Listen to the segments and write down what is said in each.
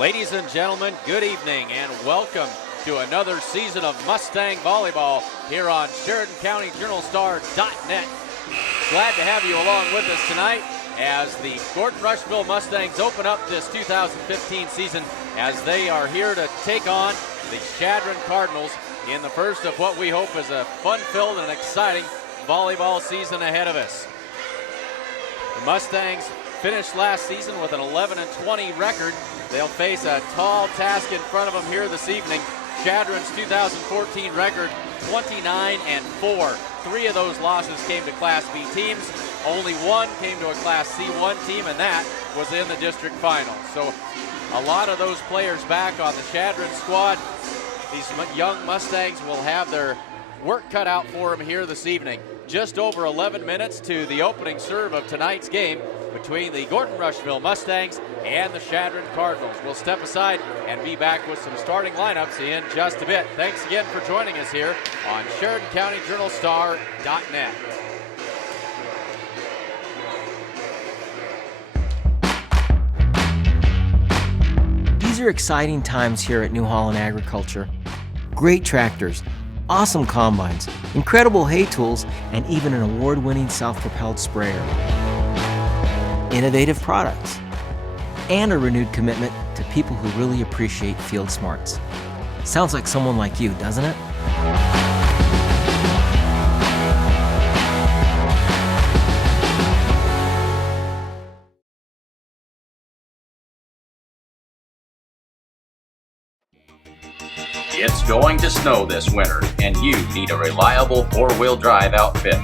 Ladies and gentlemen, good evening and welcome to another season of Mustang Volleyball here on SheridanCountyJournalStar.net. Glad to have you along with us tonight as the Gordon-Rushville Mustangs open up this 2015 season as they are here to take on the Chadron Cardinals in the first of what we hope is a fun-filled and exciting volleyball season ahead of us. The Mustangs finished last season with an 11-20 record. They'll face a tall task in front of them here this evening. Chadron's 2014 record, 29-4. 3 of those losses came to Class B teams. Only 1 came to a Class C1 team, and that was in the district finals. So a lot of those players back on the Chadron squad. These young Mustangs will have their work cut out for them here this evening. Just over 11 minutes to the opening serve of tonight's game between the Gordon-Rushville Mustangs and the Chadron Cardinals. We'll step aside and be back with some starting lineups in just a bit. Thanks again for joining us here on SheridanCountyJournalStar.net. These are exciting times here at New Holland Agriculture. Great tractors, awesome combines, incredible hay tools, and even an award-winning self-propelled sprayer. Innovative products, and a renewed commitment to people who really appreciate field smarts. Sounds like someone like you, doesn't it? It's going to snow this winter, and you need a reliable 4-wheel drive outfit.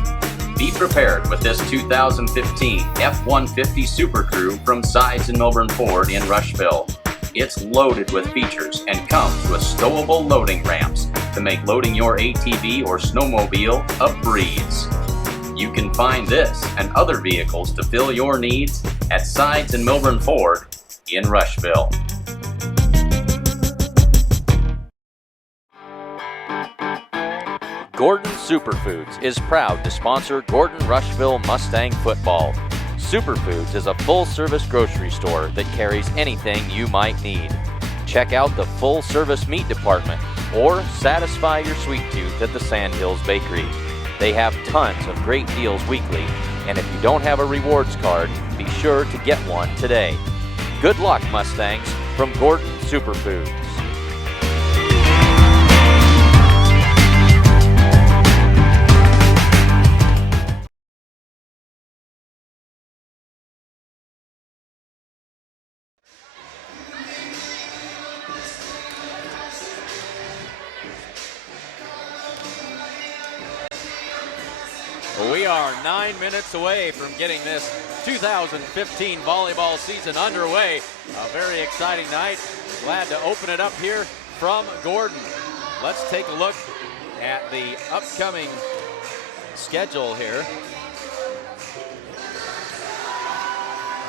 Be prepared with this 2015 F-150 Super Crew from Sides and Milburn Ford in Rushville. It's loaded with features and comes with stowable loading ramps to make loading your ATV or snowmobile a breeze. You can find this and other vehicles to fill your needs at Sides and Milburn Ford in Rushville. Gordon Superfoods is proud to sponsor Gordon-Rushville Mustang football. Superfoods is a full-service grocery store that carries anything you might need. Check out the full-service meat department or satisfy your sweet tooth at the Sandhills Bakery. They have tons of great deals weekly, and if you don't have a rewards card, be sure to get one today. Good luck, Mustangs, from Gordon Superfoods. We are 9 minutes away from getting this 2015 volleyball season underway. A very exciting night. Glad to open it up here from Gordon. Let's take a look at the upcoming schedule here.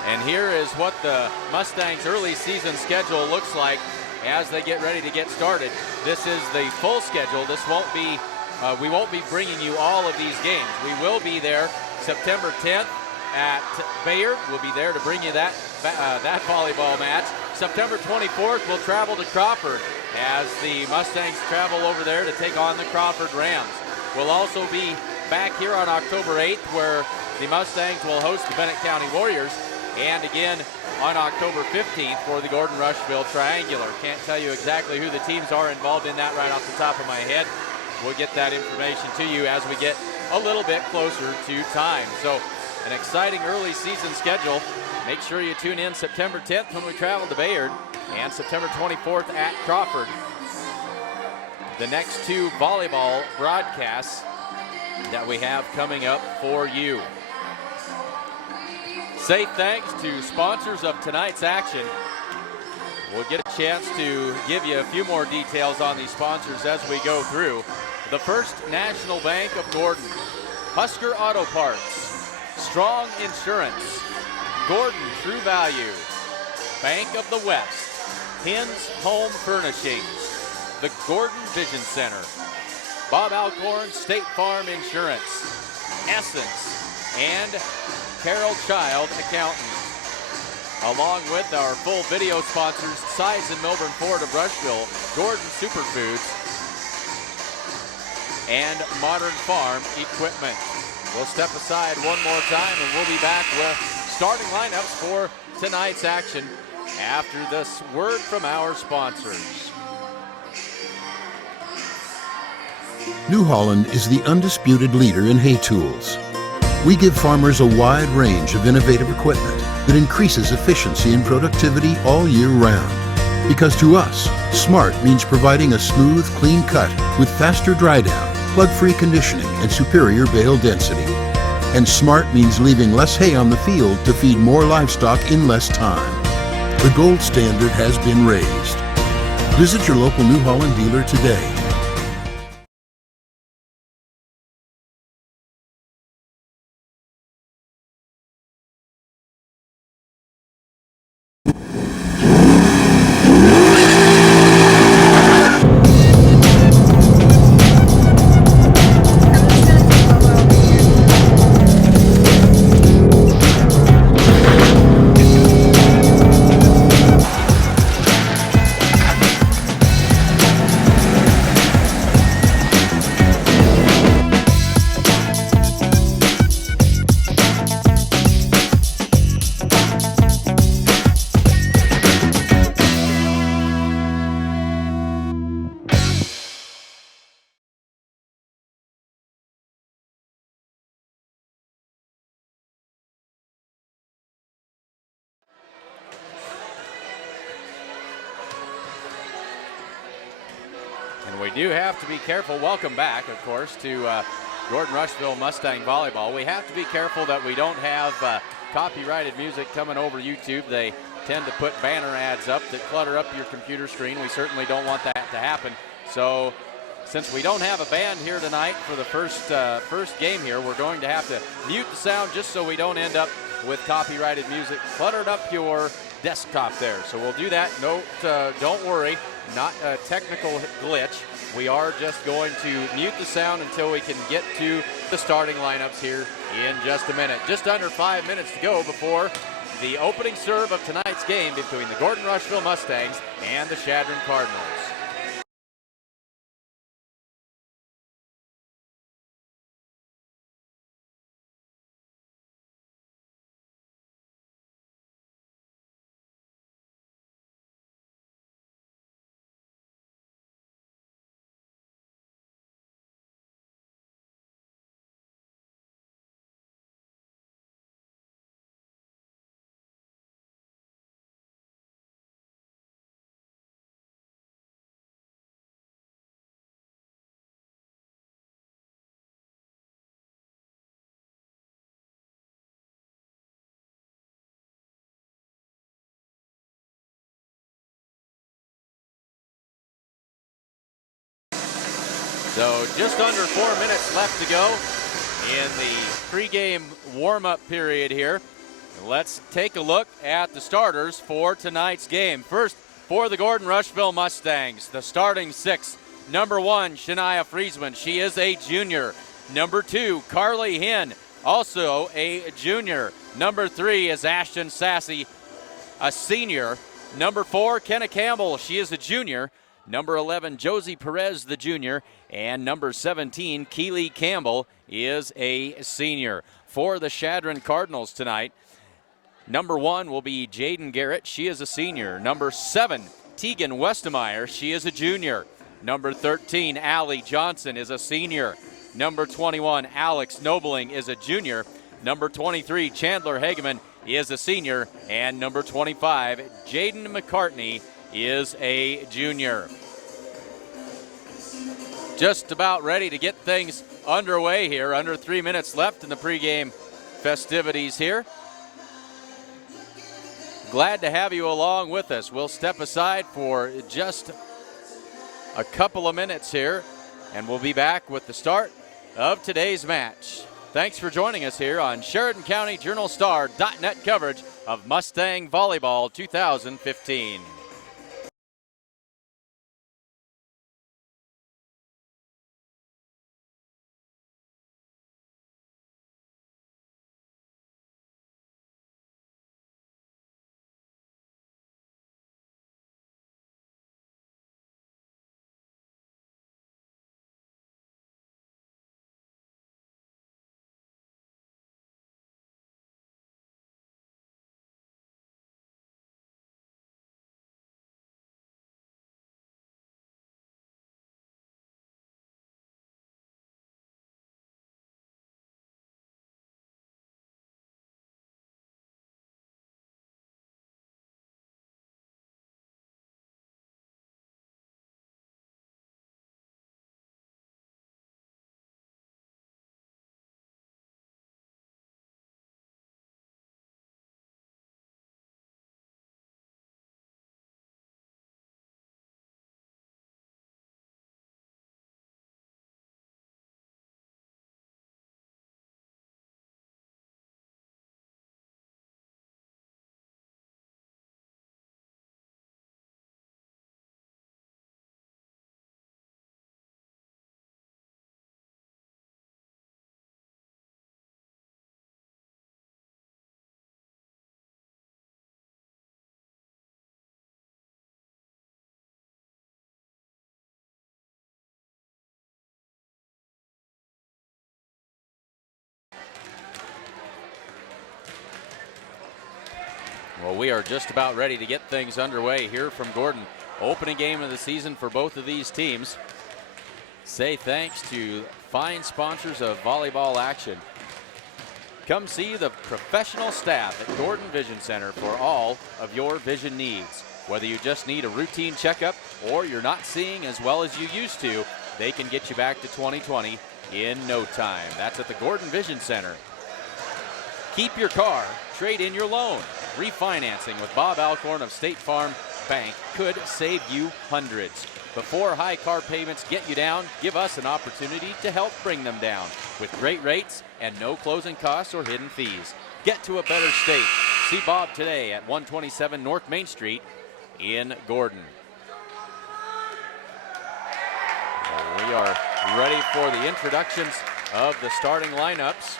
And here is what the Mustangs' early season schedule looks like as they get ready to get started. This is the full schedule. This won't be we won't be bringing you all of these games. We will be there September 10th at Bayard. We'll be there to bring you that volleyball match. September 24th, we'll travel to Crawford as the Mustangs travel over there to take on the Crawford Rams. We'll also be back here on October 8th where the Mustangs will host the Bennett County Warriors, and again on October 15th for the Gordon-Rushville Triangular. Can't tell you exactly who the teams are involved in that right off the top of my head. We'll get that information to you as we get a little bit closer to time. So an exciting early season schedule. Make sure you tune in September 10th when we travel to Bayard and September 24th at Crawford. The next 2 volleyball broadcasts that we have coming up for you. Say thanks to sponsors of tonight's action. We'll get a chance to give you a few more details on these sponsors as we go through. The First National Bank of Gordon, Husker Auto Parts, Strong Insurance, Gordon True Value, Bank of the West, Hins Home Furnishings, the Gordon Vision Center, Bob Alcorn State Farm Insurance, Essence, and Carol Child Accountants. along with our full video sponsors, Sides in Melbourne, Ford of Rushville, Gordon Superfoods, and Modern Farm Equipment. We'll step aside one more time and we'll be back with starting lineups for tonight's action after this word from our sponsors. New Holland is the undisputed leader in hay tools. We give farmers a wide range of innovative equipment that increases efficiency and productivity all year round. Because to us, smart means providing a smooth, clean cut with faster dry down, plug-free conditioning, and superior bale density. And smart means leaving less hay on the field to feed more livestock in less time. The gold standard has been raised. Visit your local New Holland dealer today. And we do have to be careful. Welcome back, of course, to Gordon-Rushville Mustang Volleyball. We have to be careful that we don't have copyrighted music coming over YouTube. They tend to put banner ads up that clutter up your computer screen. We certainly don't want that to happen. So since we don't have a band here tonight for the first game here, we're going to have to mute the sound just so we don't end up with copyrighted music cluttered up your desktop there. So we'll do that. Note, don't worry, not a technical glitch. We are just going to mute the sound until we can get to the starting lineups here in just a minute. Just under 5 minutes to go before the opening serve of tonight's game between the Gordon-Rushville Mustangs and the Chadron Cardinals. So just under 4 minutes left to go in the pregame warm-up period here. Let's take a look at the starters for tonight's game. First, for the Gordon-Rushville Mustangs, the starting six. Number 1, Shania Friesman. She is a junior. Number 2, Carly Hinn, also a junior. Number 3 is Ashton Sassy, a senior. Number 4, Kenna Campbell. She is a junior. Number 11, Josie Perez, the junior. And number 17, Keely Campbell, is a senior. For the Chadron Cardinals tonight, number 1 will be Jaden Garrett. She is a senior. Number 7, Tegan Westemeyer. She is a junior. Number 13, Allie Johnson, is a senior. Number 21, Alex Nobling, is a junior. Number 23, Chandler Hageman, is a senior. And number 25, Jaden McCartney, is a junior. Just about ready to get things underway here. Under 3 minutes left in the pregame festivities here. Glad to have you along with us. We'll step aside for just a couple of minutes here, and we'll be back with the start of today's match. Thanks for joining us here on Sheridan County Journal Star.net coverage of Mustang Volleyball 2015. Well, we are just about ready to get things underway here from Gordon. Opening game of the season for both of these teams. Say thanks to fine sponsors of volleyball action. Come see the professional staff at Gordon Vision Center for all of your vision needs. Whether you just need a routine checkup or you're not seeing as well as you used to, they can get you back to 20/20 in no time. That's at the Gordon Vision Center. Keep your car, trade in your loan. Refinancing with Bob Alcorn of State Farm Bank could save you hundreds. Before high car payments get you down, give us an opportunity to help bring them down with great rates and no closing costs or hidden fees. Get to a better state. See Bob today at 127 North Main Street in Gordon. We are ready for the introductions of the starting lineups.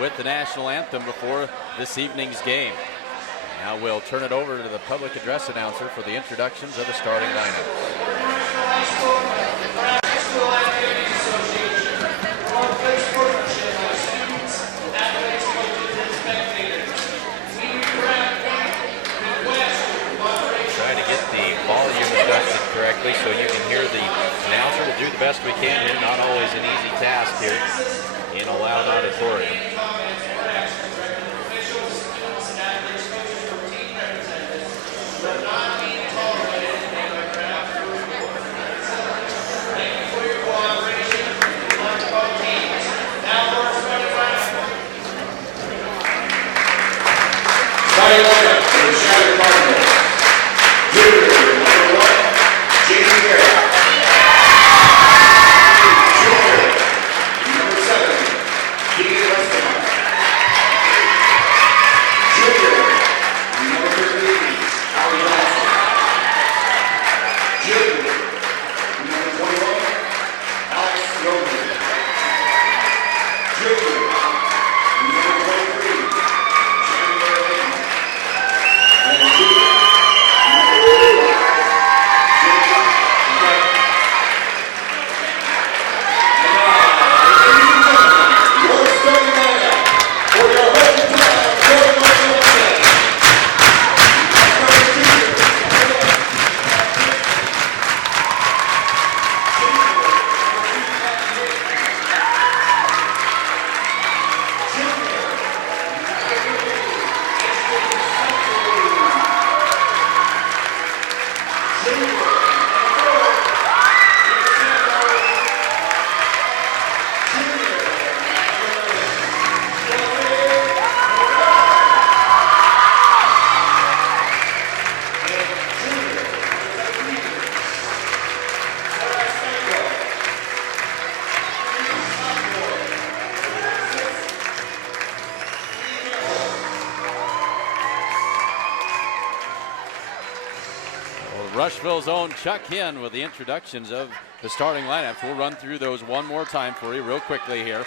With the national anthem before this evening's game. Now we'll turn it over to the public address announcer for the introductions of the starting lineup. Try to get the volume adjusted correctly so you can hear the announcer. We'll do the best we can here. Not always an easy task here in a loud auditorium. Starting lineup for the Chadron Cardinals. Number 1, Jamie Garrett. Number 7, Dean Weston. Junior. Number 13, Allie Johnson. Junior. Number 21, Alex Rogan. Junior. Number 23, Rushville's own Chuck Hinn with the introductions of the starting lineups. We'll run through those one more time for you real quickly here.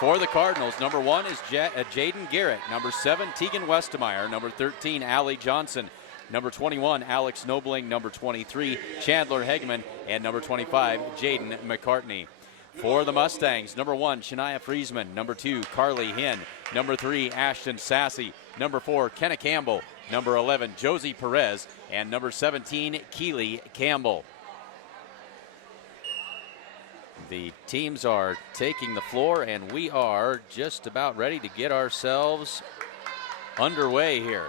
For the Cardinals, number 1 is Jaden Garrett. Number 7, Tegan Westemeyer. Number 13, Allie Johnson. Number 21, Alex Nobling. Number 23, Chandler Hegman. And number 25, Jaden McCartney. For the Mustangs, number 1, Shania Friesman. Number 2, Carly Hinn. Number 3, Ashton Sassy. Number 4, Kenna Campbell. Number 11, Josie Perez. And number 17, Keely Campbell. The teams are taking the floor, and we are just about ready to get ourselves underway here.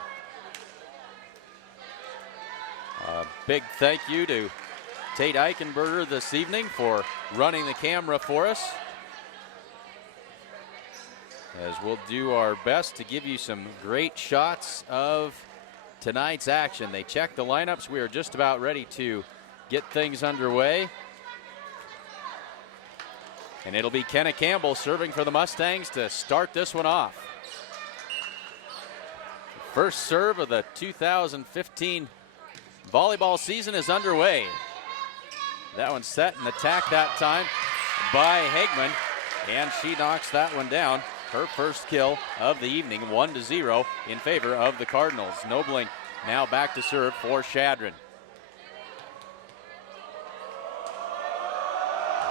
A big thank you to Tate Eichenberger this evening for running the camera for us, as we'll do our best to give you some great shots of tonight's action. They checked the lineups. We are just about ready to get things underway. And it'll be Kenna Campbell serving for the Mustangs to start this one off. First serve of the 2015 volleyball season is underway. That one's set and attacked that time by Hegman, and she knocks that one down. Her first kill of the evening, 1-0 in favor of the Cardinals. Nobling now back to serve for Chadron.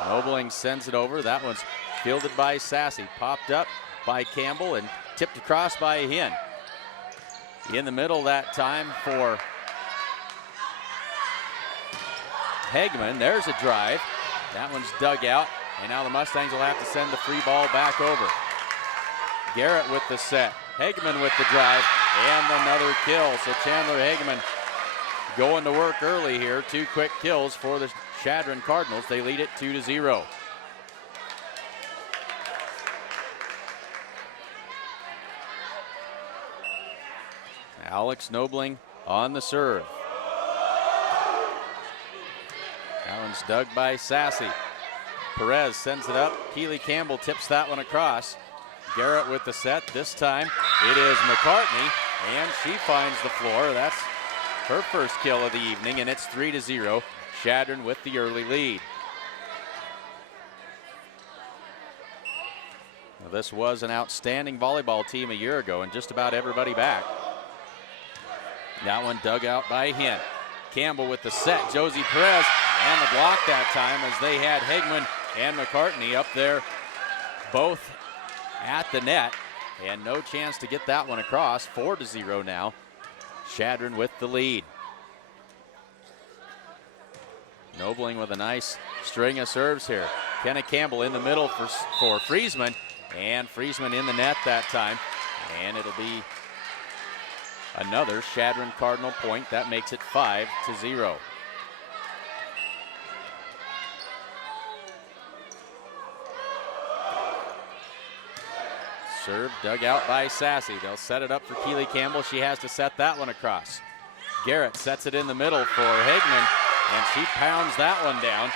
Nobling sends it over. That one's fielded by Sassy. Popped up by Campbell and tipped across by Hinn. In the middle that time for Hegman. There's a drive. That one's dug out. And now the Mustangs will have to send the free ball back over. Garrett with the set. Hegman with the drive. And another kill. So Chandler Hegman going to work early here. 2 quick kills for the Chadron Cardinals. They lead it 2-0. Alex Nobling on the serve. That one's dug by Sassy. Perez sends it up. Keely Campbell tips that one across. Garrett with the set. This time it is McCartney, and she finds the floor. That's her first kill of the evening, and it's 3-0. Chadron with the early lead. Well, this was an outstanding volleyball team a year ago, and just about everybody back. That one dug out by Hinn. Campbell with the set. Josie Perez and the block that time, as they had Hegman and McCartney up there both at the net, and no chance to get that one across. 4-0 now. Chadron with the lead. Nobling with a nice string of serves here. Kenna Campbell in the middle for Friesman, and Friesman in the net that time. And it'll be another Chadron Cardinal point. That makes it 5-0. Serve dug out by Sassy. They'll set it up for Keely Campbell. She has to set that one across. Garrett sets it in the middle for Hegman, and she pounds that one down.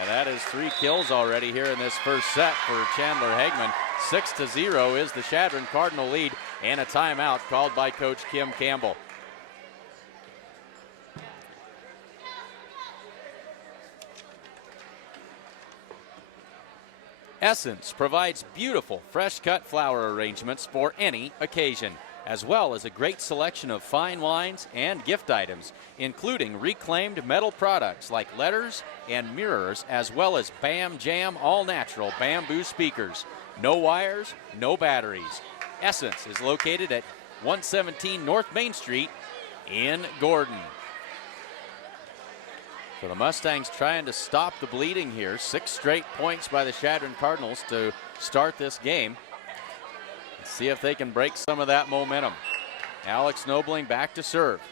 And that is 3 kills already here in this first set for Chandler Hegman. 6-0 is the Chadron Cardinal lead, and a timeout called by Coach Kim Campbell. Essence provides beautiful fresh-cut flower arrangements for any occasion, as well as a great selection of fine wines and gift items, including reclaimed metal products like letters and mirrors, as well as Bam Jam all-natural bamboo speakers. No wires, no batteries. Essence is located at 117 North Main Street in Gordon. So the Mustangs trying to stop the bleeding here. 6 straight points by the Chadron Cardinals to start this game. Let's see if they can break some of that momentum. Alex Nobling back to serve.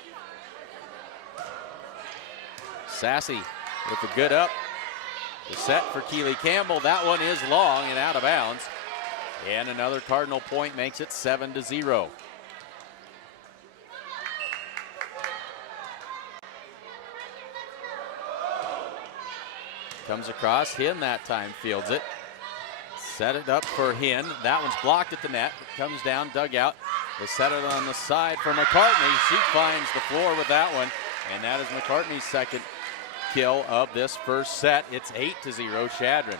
Sassy with the good up. The set for Keely Campbell. That one is long and out of bounds. And another Cardinal point makes it 7-0. Comes across, Hinn that time fields it. Set it up for Hinn. That one's blocked at the net. It comes down, dug out. They set it on the side for McCartney. She finds the floor with that one, and that is McCartney's second kill of this first set. It's 8-0 Chadron.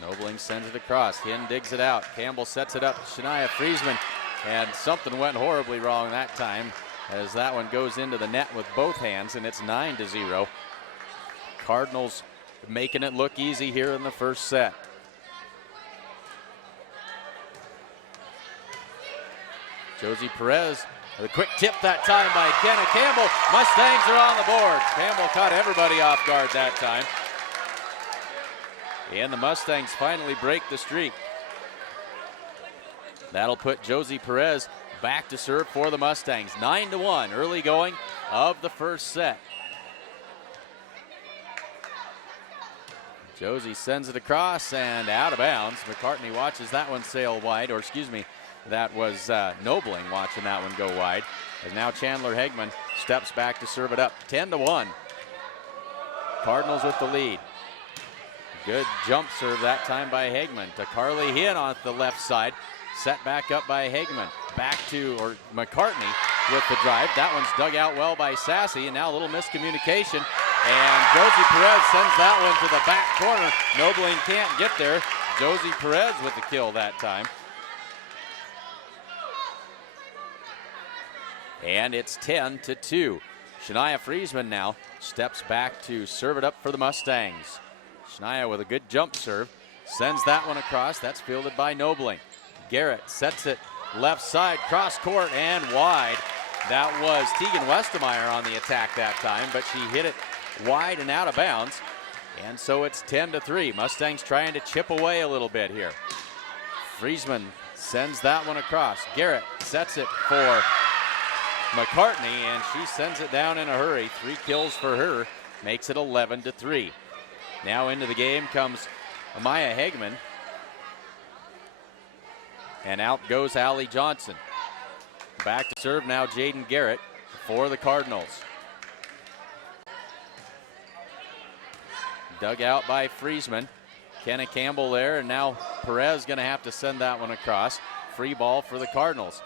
Nobling sends it across. Hinn digs it out. Campbell sets it up. Shania Friesman. And something went horribly wrong that time as that one goes into the net with both hands, and it's 9-0. Cardinals making it look easy here in the first set. Josie Perez with a quick tip that time by Kenna Campbell. Mustangs are on the board. Campbell caught everybody off guard that time. And the Mustangs finally break the streak. That'll put Josie Perez back to serve for the Mustangs. 9-1, early going of the first set. Josie sends it across and out of bounds. McCartney watches that one sail wide, or excuse me, that was Nobling watching that one go wide. And now Chandler Hegman steps back to serve it up. 10-1. Cardinals with the lead. Good jump serve that time by Hegman to Carly Hinn on the left side. Set back up by Hegman. Back to McCartney with the drive. That one's dug out well by Sassy, and now a little miscommunication. And Josie Perez sends that one to the back corner. Nobling can't get there. Josie Perez with the kill that time. And it's 10-2. Shania Friesman now steps back to serve it up for the Mustangs. Shania with a good jump serve. Sends that one across. That's fielded by Nobling. Garrett sets it left side, cross court and wide. That was Tegan Westemeyer on the attack that time, but she hit it wide and out of bounds. And so it's 10-3. Mustangs trying to chip away a little bit here. Friesman sends that one across. Garrett sets it for McCartney, and she sends it down in a hurry. 3 kills for her, makes it 11-3. Now into the game comes Amaya Hegman. And out goes Allie Johnson. Back to serve now Jaden Garrett for the Cardinals. Dug out by Friesman. Kenna Campbell there, and now Perez gonna have to send that one across. Free ball for the Cardinals.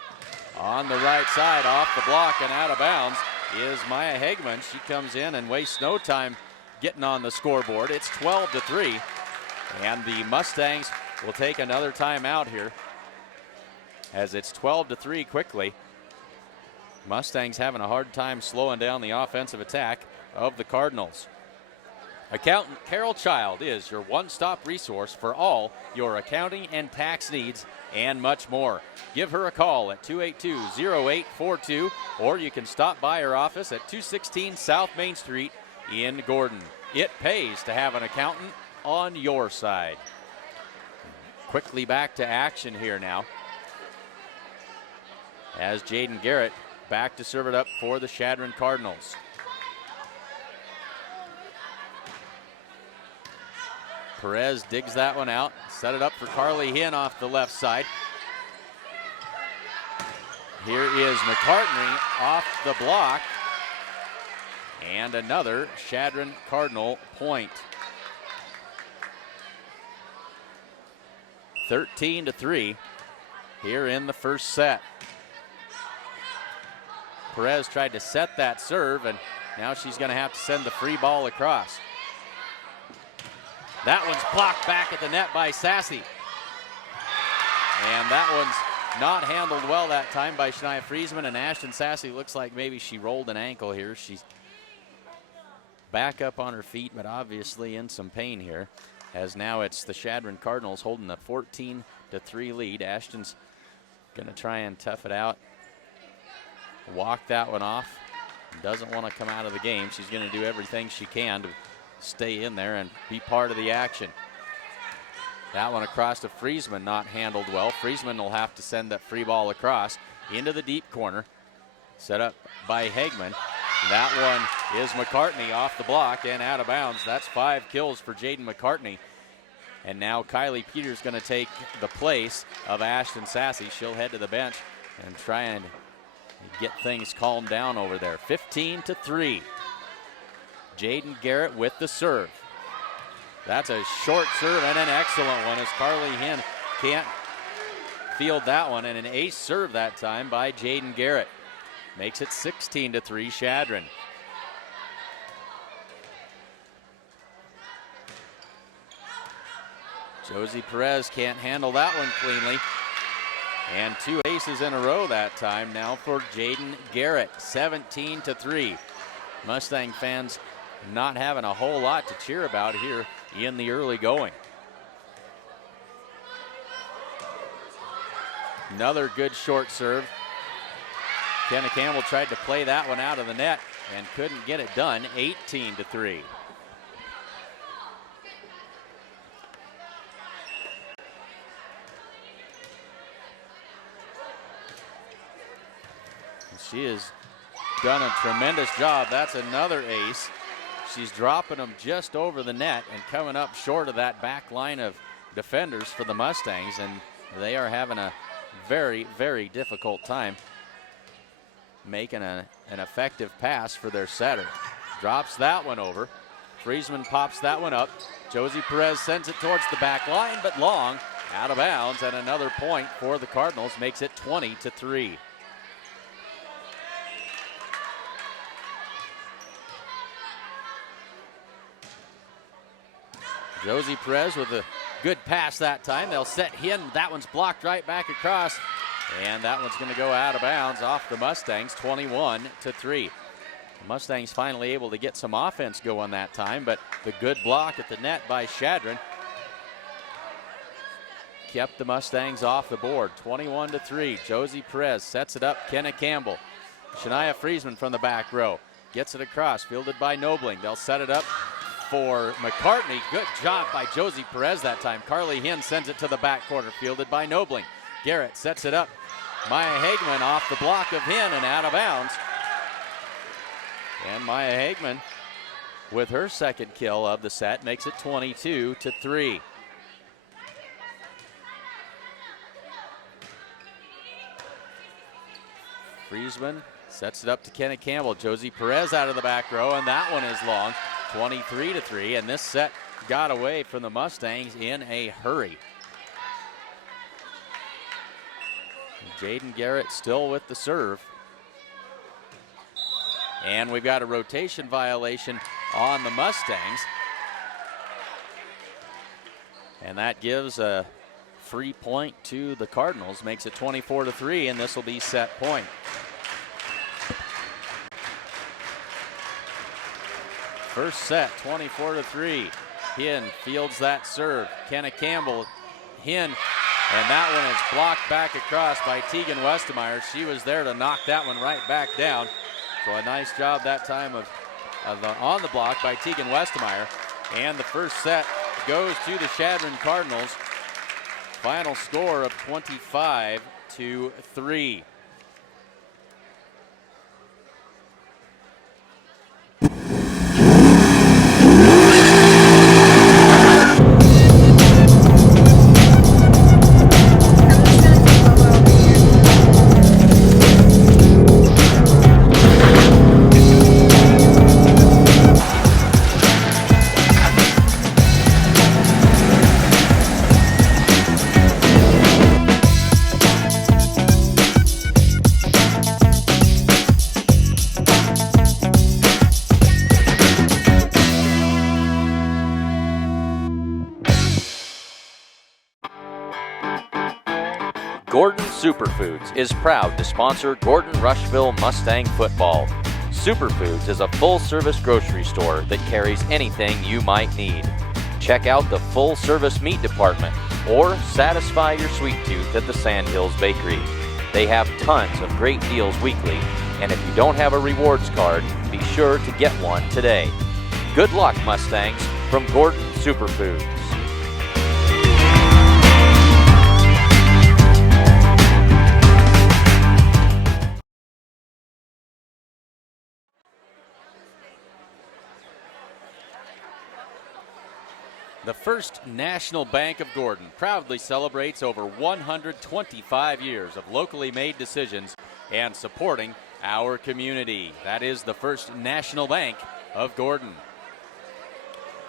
On the right side, off the block and out of bounds is Maya Hegman. She comes in and wastes no time getting on the scoreboard. It's 12-3, and the Mustangs will take another timeout here as it's 12-3 quickly. Mustangs having a hard time slowing down the offensive attack of the Cardinals. Accountant Carol Child is your one-stop resource for all your accounting and tax needs and much more. Give her a call at 282-0842, or you can stop by her office at 216 South Main Street in Gordon. It pays to have an accountant on your side. Quickly back to action here now, as Jaden Garrett back to serve it up for the Chadron Cardinals. Perez digs that one out, set it up for Carly Hinn off the left side. Here is McCartney off the block, and another Chadron Cardinal point. 13-3 here in the first set. Perez tried to set that serve, and now she's going to have to send the free ball across. That one's blocked back at the net by Sassy. And that one's not handled well that time by Shania Friesman, and Ashton Sassy looks like maybe she rolled an ankle here. She's back up on her feet, but obviously in some pain here, as now it's the Chadron Cardinals holding a 14-3 lead. Ashton's going to try and tough it out. Walk that one off. Doesn't want to come out of the game. She's going to do everything she can to stay in there and be part of the action. That one across to Friesman, not handled well. Friesman will have to send that free ball across into the deep corner. Set up by Hegman. That one is McCartney off the block and out of bounds. That's 5 kills for Jaden McCartney. And now Kylie Peters going to take the place of Ashton Sassy. She'll head to the bench and try and get things calmed down over there. 15-3. Jaden Garrett with the serve. That's a short serve and an excellent one as Carly Hinn can't field that one, and an ace serve that time by Jaden Garrett. Makes it 16-3 Chadron. Josie Perez can't handle that one cleanly. And two aces in a row that time now for Jaden Garrett, 17-3. Mustang fans not having a whole lot to cheer about here in the early going. Another good short serve. Kenna Campbell tried to play that one out of the net and couldn't get it done, 18-3. She has done a tremendous job. That's another ace. She's dropping them just over the net and coming up short of that back line of defenders for the Mustangs, and they are having a very, very difficult time making an effective pass for their setter. Drops that one over. Friesman pops that one up. Josie Perez sends it towards the back line, but long, out of bounds, and another point for the Cardinals makes it 20-3. Josie Perez with a good pass that time. They'll set Hinn. That one's blocked right back across. And that one's going to go out of bounds off the Mustangs, 21-3. The Mustangs finally able to get some offense going that time, but the good block at the net by Chadron kept the Mustangs off the board. 21-3. Josie Perez sets it up. Kenna Campbell. Shania Friesman from the back row. Gets it across. Fielded by Nobling. They'll set it up for McCartney. Good job by Josie Perez that time. Carly Hinn sends it to the back corner. Fielded by Nobling. Garrett sets it up. Maya Hagman off the block of Hinn and out of bounds. And Maya Hagman with her second kill of the set makes it 22-3. Friesman sets it up to Kenna Campbell. Josie Perez out of the back row, and that one is long. 23-3, and this set got away from the Mustangs in a hurry. Jaden Garrett still with the serve. And we've got a rotation violation on the Mustangs. And that gives a free point to the Cardinals, makes it 24-3, and this will be set point. First set, 24-3. Hinn fields that serve. Kenna Campbell, Hinn, and that one is blocked back across by Tegan Westemeyer. She was there to knock that one right back down. So a nice job that time on the block by Tegan Westemeyer. And the first set goes to the Chadron Cardinals. Final score of 25-3. Gordon Superfoods is proud to sponsor Gordon-Rushville Mustang football. Superfoods is a full-service grocery store that carries anything you might need. Check out the full-service meat department or satisfy your sweet tooth at the Sandhills Bakery. They have tons of great deals weekly, and if you don't have a rewards card, be sure to get one today. Good luck, Mustangs, from Gordon Superfoods. The First National Bank of Gordon proudly celebrates over 125 years of locally made decisions and supporting our community. That is the First National Bank of Gordon.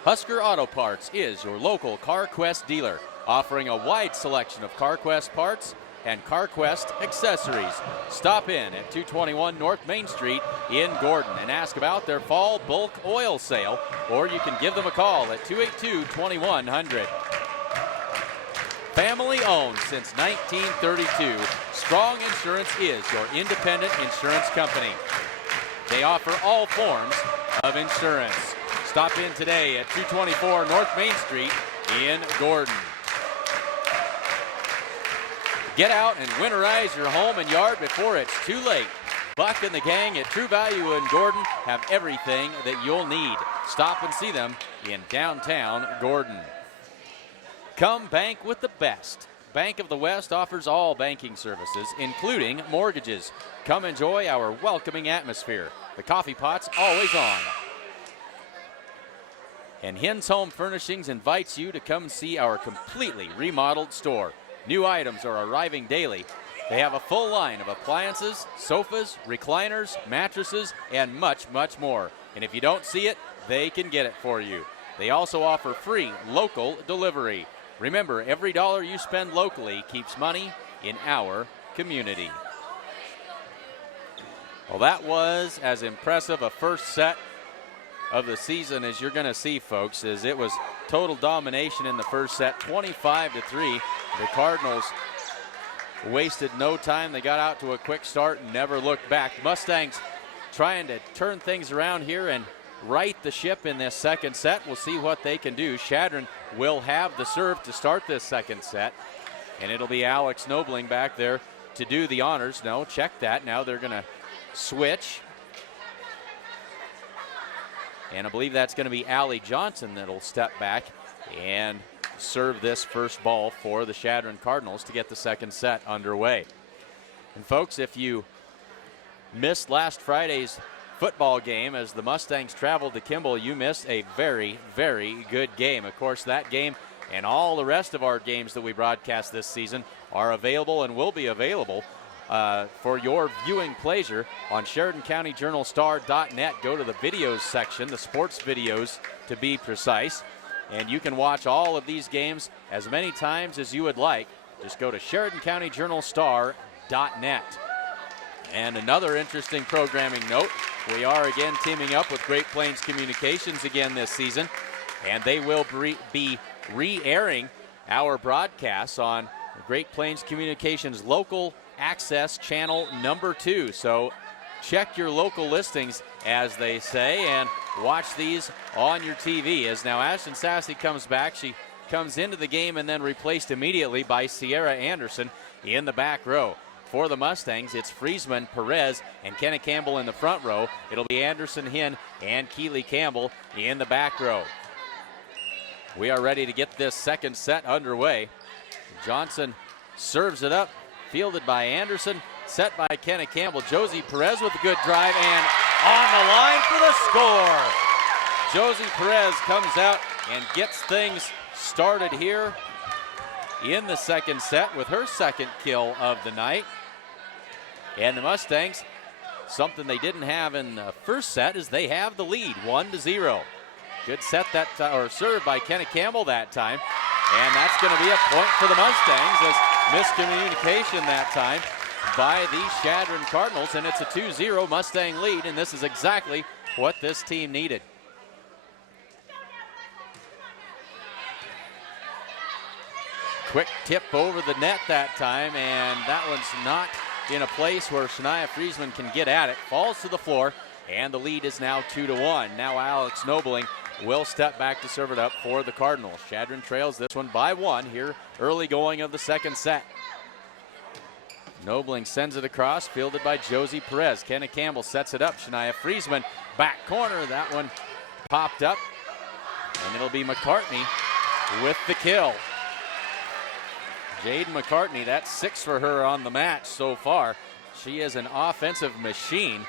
Husker Auto Parts is your local CarQuest dealer, offering a wide selection of CarQuest parts and CarQuest accessories. Stop in at 221 North Main Street in Gordon and ask about their fall bulk oil sale, or you can give them a call at 282-2100. Family owned since 1932, Strong Insurance is your independent insurance company. They offer all forms of insurance. Stop in today at 224 North Main Street in Gordon. Get out and winterize your home and yard before it's too late. Buck and the gang at True Value in Gordon have everything that you'll need. Stop and see them in downtown Gordon. Come bank with the best. Bank of the West offers all banking services, including mortgages. Come enjoy our welcoming atmosphere. The coffee pot's always on. And Hens Home Furnishings invites you to come see our completely remodeled store. New items are arriving daily. They have a full line of appliances, sofas, recliners, mattresses, and much, much more. And if you don't see it, they can get it for you. They also offer free local delivery. Remember, every dollar you spend locally keeps money in our community. Well, that was as impressive a first set of the season as you're going to see, folks, as it was total domination in the first set, 25-3. The Cardinals wasted no time. They got out to a quick start and never looked back. Mustangs trying to turn things around here and right the ship in this second set. We'll see what they can do. Chadron will have the serve to start this second set, and it'll be Alex Nobling back there to do the honors. No, check that. Now they're going to switch. And I believe that's going to be Allie Johnson that'll step back and serve this first ball for the Chadron Cardinals to get the second set underway. And folks, if you missed last Friday's football game as the Mustangs traveled to Kimball, you missed a very, very good game. Of course, that game and all the rest of our games that we broadcast this season are available and will be available for your viewing pleasure on SheridanCountyJournalStar.net. Go to the videos section, the sports videos to be precise, and you can watch all of these games as many times as you would like. Just go to SheridanCountyJournalStar.net. And another interesting programming note, we are again teaming up with Great Plains Communications again this season, and they will be re-airing our broadcasts on Great Plains Communications local access channel number 2. So check your local listings, as they say, and watch these on your TV. As now Ashton Sassy comes back, she comes into the game and then replaced immediately by Sierra Anderson in the back row. For the Mustangs, it's Friesman, Perez, and Kenna Campbell in the front row. It'll be Anderson, Hinn, and Keeley Campbell in the back row. We are ready to get this second set underway. Johnson serves it up, fielded by Anderson, set by Kenna Campbell. Josie Perez with a good drive and on the line for the score. Josie Perez comes out and gets things started here in the second set with her second kill of the night. And the Mustangs, something they didn't have in the first set, is they have the lead, 1-0. Good set that or serve by Kenna Campbell that time. And that's going to be a point for the Mustangs as miscommunication that time by the Chadron Cardinals, and it's a 2-0 Mustang lead, and this is exactly what this team needed. Quick tip over the net that time, and that one's not in a place where Shania Friesman can get at it. Falls to the floor, and the lead is now 2-1. Now Alex Nobling will step back to serve it up for the Cardinals. Chadron trails this one by 1 here early going of the second set. Nobling sends it across, fielded by Josie Perez. Kenna Campbell sets it up. Shania Friesman, back corner. That one popped up, and it'll be McCartney with the kill. Jaden McCartney, that's 6 for her on the match so far. She is an offensive machine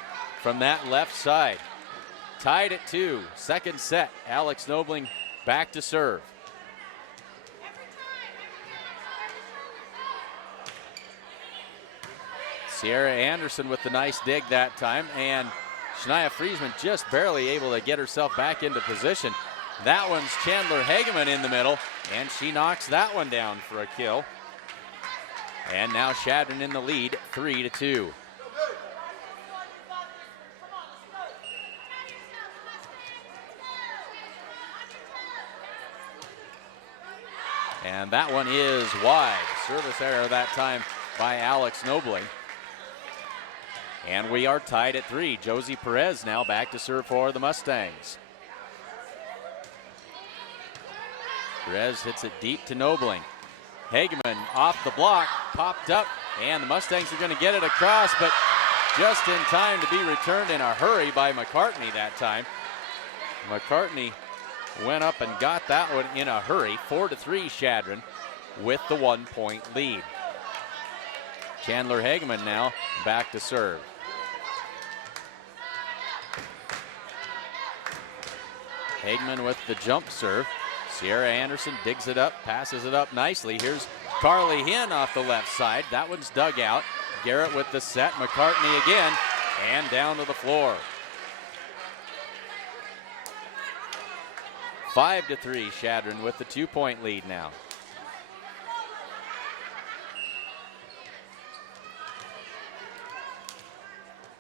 from that left side. Tied at 2, second set. Alex Nobling back to serve. Sierra Anderson with the nice dig that time, and Shania Friesman just barely able to get herself back into position. That one's Chandler Hageman in the middle, and she knocks that one down for a kill. And now Chadron in the lead, 3-2. And that one is wide. Service error that time by Alex Nobling. And we are tied at 3. Josie Perez now back to serve for the Mustangs. Perez hits it deep to Nobling. Hageman off the block, popped up, and the Mustangs are going to get it across, but just in time to be returned in a hurry by McCartney that time. McCartney went up and got that one in a hurry. 4-3 Chadron with the 1-point lead. Chandler Hageman now back to serve. Hageman with the jump serve. Sierra Anderson digs it up, passes it up nicely. Here's Carly Hinn off the left side. That one's dug out. Garrett with the set. McCartney again, and down to the floor. 5-3 Chadron with the 2-point lead now.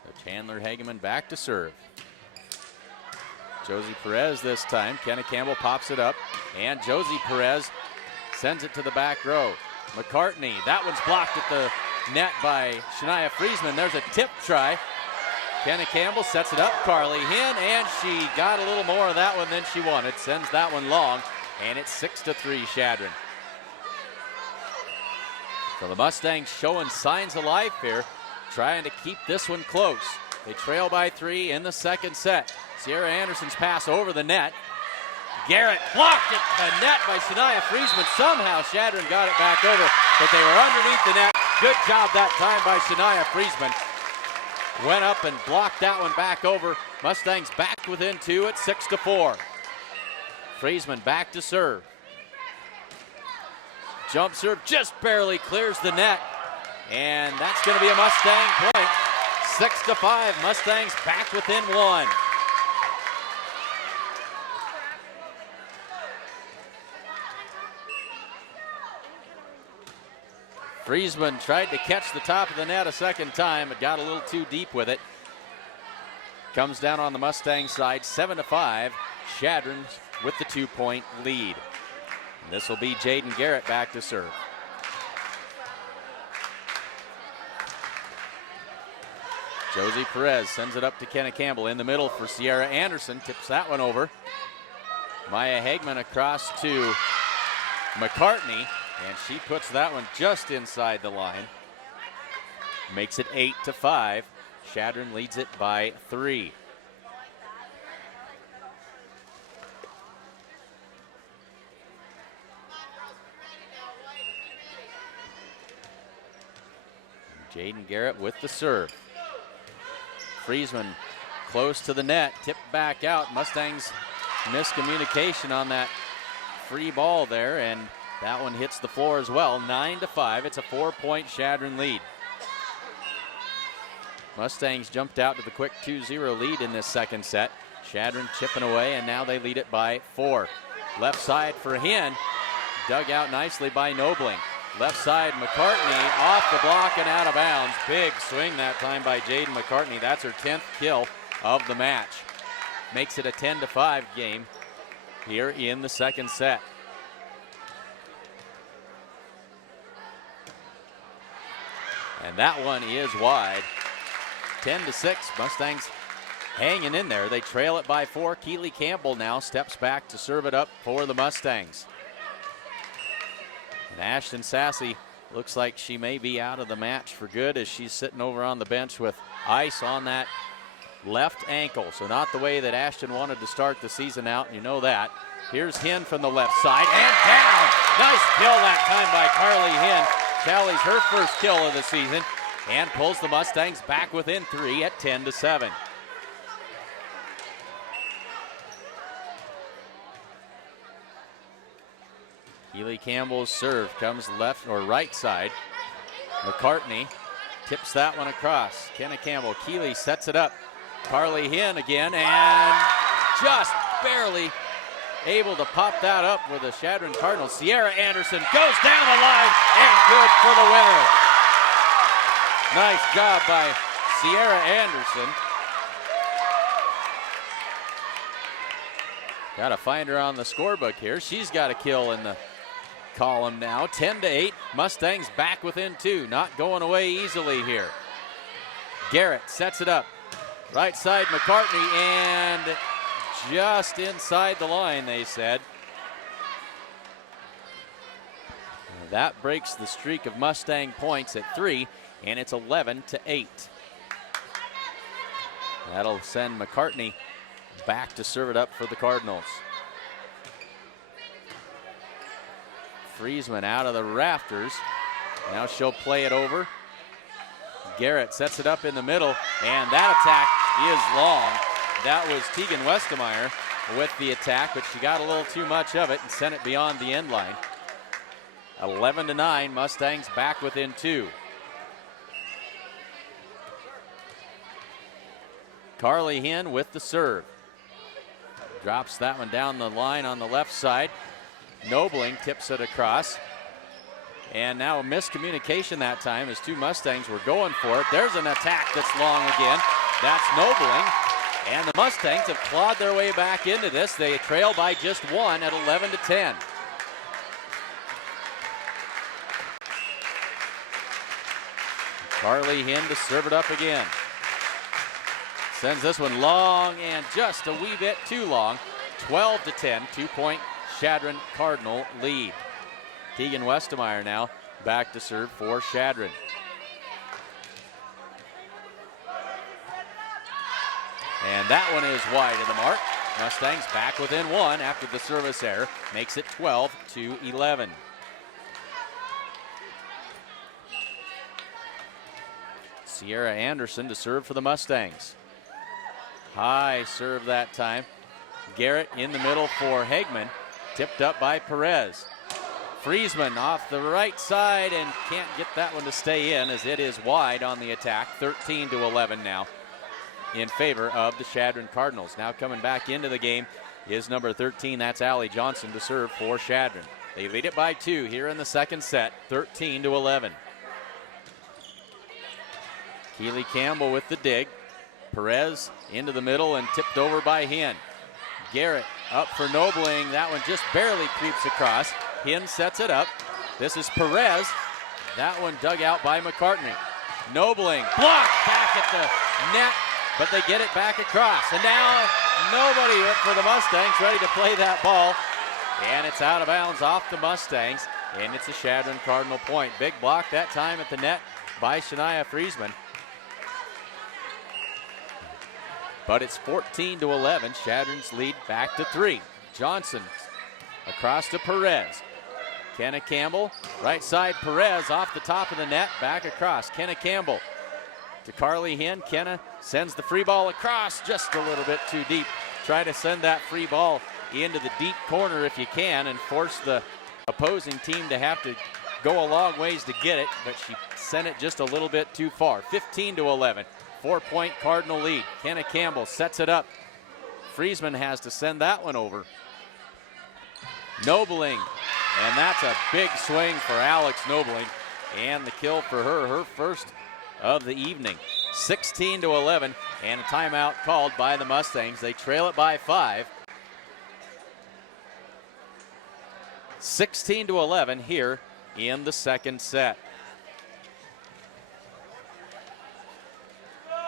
So Chandler Hageman back to serve. Josie Perez this time. Kenna Campbell pops it up, and Josie Perez sends it to the back row. McCartney, that one's blocked at the net by Shania Friesman. There's a tip try. Kenna Campbell sets it up. Carly Hinn, and she got a little more of that one than she wanted. Sends that one long, and it's 6-3 Chadron. So the Mustangs showing signs of life here, trying to keep this one close. They trail by 3 in the second set. Sierra Anderson's pass over the net. Garrett blocked at the net by Shania Friesman. Somehow Chadron got it back over, but they were underneath the net. Good job that time by Shania Friesman. Went up and blocked that one back over. Mustangs back within 2 at 6-4. Friesman back to serve. Jump serve just barely clears the net, and that's going to be a Mustang point. 6-5, Mustangs back within 1. Friesman tried to catch the top of the net a second time, but got a little too deep with it. Comes down on the Mustang side, 7-5. Chadron with the 2-point lead. And this will be Jaden Garrett back to serve. Josie Perez sends it up to Kenna Campbell in the middle for Sierra Anderson. Tips that one over. Maya Hageman across to McCartney, and she puts that one just inside the line. Makes it 8-5. Chadron leads it by 3. Jaden Garrett with the serve. Friesman close to the net, tipped back out. Mustangs miscommunication on that free ball there, and that one hits the floor as well. 9-5. It's a 4-point Chadron lead. Mustangs jumped out to the quick 2-0 lead in this second set. Chadron chipping away, and now they lead it by 4. Left side for Hinn. Dug out nicely by Nobling. Left side, McCartney off the block and out of bounds. Big swing that time by Jaden McCartney. That's her 10th kill of the match. Makes it a 10-5 game here in the second set. And that one is wide. 10-6, Mustangs hanging in there. They trail it by 4. Keely Campbell now steps back to serve it up for the Mustangs. And Ashton Sassy looks like she may be out of the match for good, as she's sitting over on the bench with ice on that left ankle. So not the way that Ashton wanted to start the season out, and you know that. Here's Hinn from the left side, and down. Nice kill that time by Carly Hinn. Tallies her first kill of the season and pulls the Mustangs back within 3 at 10-7. Keely Campbell's serve comes left or right side. McCartney tips that one across. Kenna Campbell, Keely sets it up. Carly Hinn again, and just barely able to pop that up with the Chadron Cardinals. Sierra Anderson goes down the line and good for the winner. Nice job by Sierra Anderson. Got to find her on the scorebook here. She's got a kill in the column now. 10-8. Mustangs back within 2. Not going away easily here. Garrett sets it up. Right side McCartney, and just inside the line, they said. That breaks the streak of Mustang points at 3, and it's 11-8. That'll send McCartney back to serve it up for the Cardinals. Friesman out of the rafters. Now she'll play it over. Garrett sets it up in the middle, and that attack is long. That was Tegan Westemeyer with the attack, but she got a little too much of it and sent it beyond the end line. 11-9, Mustangs back within 2. Carly Hinn with the serve. Drops that one down the line on the left side. Nobling tips it across. And now a miscommunication that time as 2 Mustangs were going for it. There's an attack that's long again. That's Nobling. And the Mustangs have clawed their way back into this. They trail by just 1 at 11-10. Carly Hinn to serve it up again. Sends this one long and just a wee bit too long. 12-10, 2-point Chadron Cardinal lead. Tegan Westemeyer now back to serve for Chadron. And that one is wide of the mark. Mustangs back within 1 after the service error. Makes it 12-11. Sierra Anderson to serve for the Mustangs. High serve that time. Garrett in the middle for Hegman. Tipped up by Perez. Friesman off the right side and can't get that one to stay in as it is wide on the attack. 13-11 now in favor of the Chadron Cardinals. Now coming back into the game is number 13. That's Allie Johnson to serve for Chadron. They lead it by 2 here in the second set. 13-11. Keely Campbell with the dig. Perez into the middle and tipped over by Hinn. Garrett up for Nobling. That one just barely creeps across. Hinn sets it up. This is Perez. That one dug out by McCartney. Nobling blocked back at the net, but they get it back across. And now nobody for the Mustangs ready to play that ball. And it's out of bounds off the Mustangs. And it's a Chadron Cardinal point. Big block that time at the net by Shania Friesman. But it's 14-11. Chadron's lead back to 3. Johnson across to Perez. Kenna Campbell, right side Perez off the top of the net, back across. Kenna Campbell to Carly Hinn. Kenna sends the free ball across just a little bit too deep. Try to send that free ball into the deep corner if you can and force the opposing team to have to go a long ways to get it, but she sent it just a little bit too far. 15-11. 4-point Cardinal lead. Kenna Campbell sets it up. Friesman has to send that one over. Nobling, and that's a big swing for Alex Nobling, and the kill for her first of the evening. 16-11, and a timeout called by the Mustangs. They trail it by 5. 16-11 here in the second set.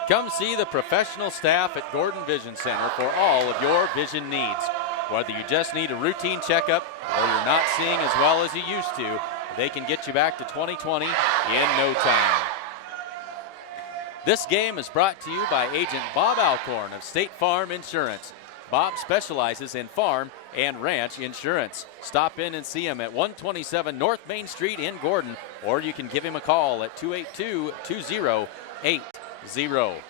Come see the professional staff at Gordon Vision Center for all of your vision needs. Whether you just need a routine checkup or you're not seeing as well as you used to, they can get you back to 20/20 in no time. This game is brought to you by Agent Bob Alcorn of State Farm Insurance. Bob specializes in farm and ranch insurance. Stop in and see him at 127 North Main Street in Gordon, or you can give him a call at 282-2080.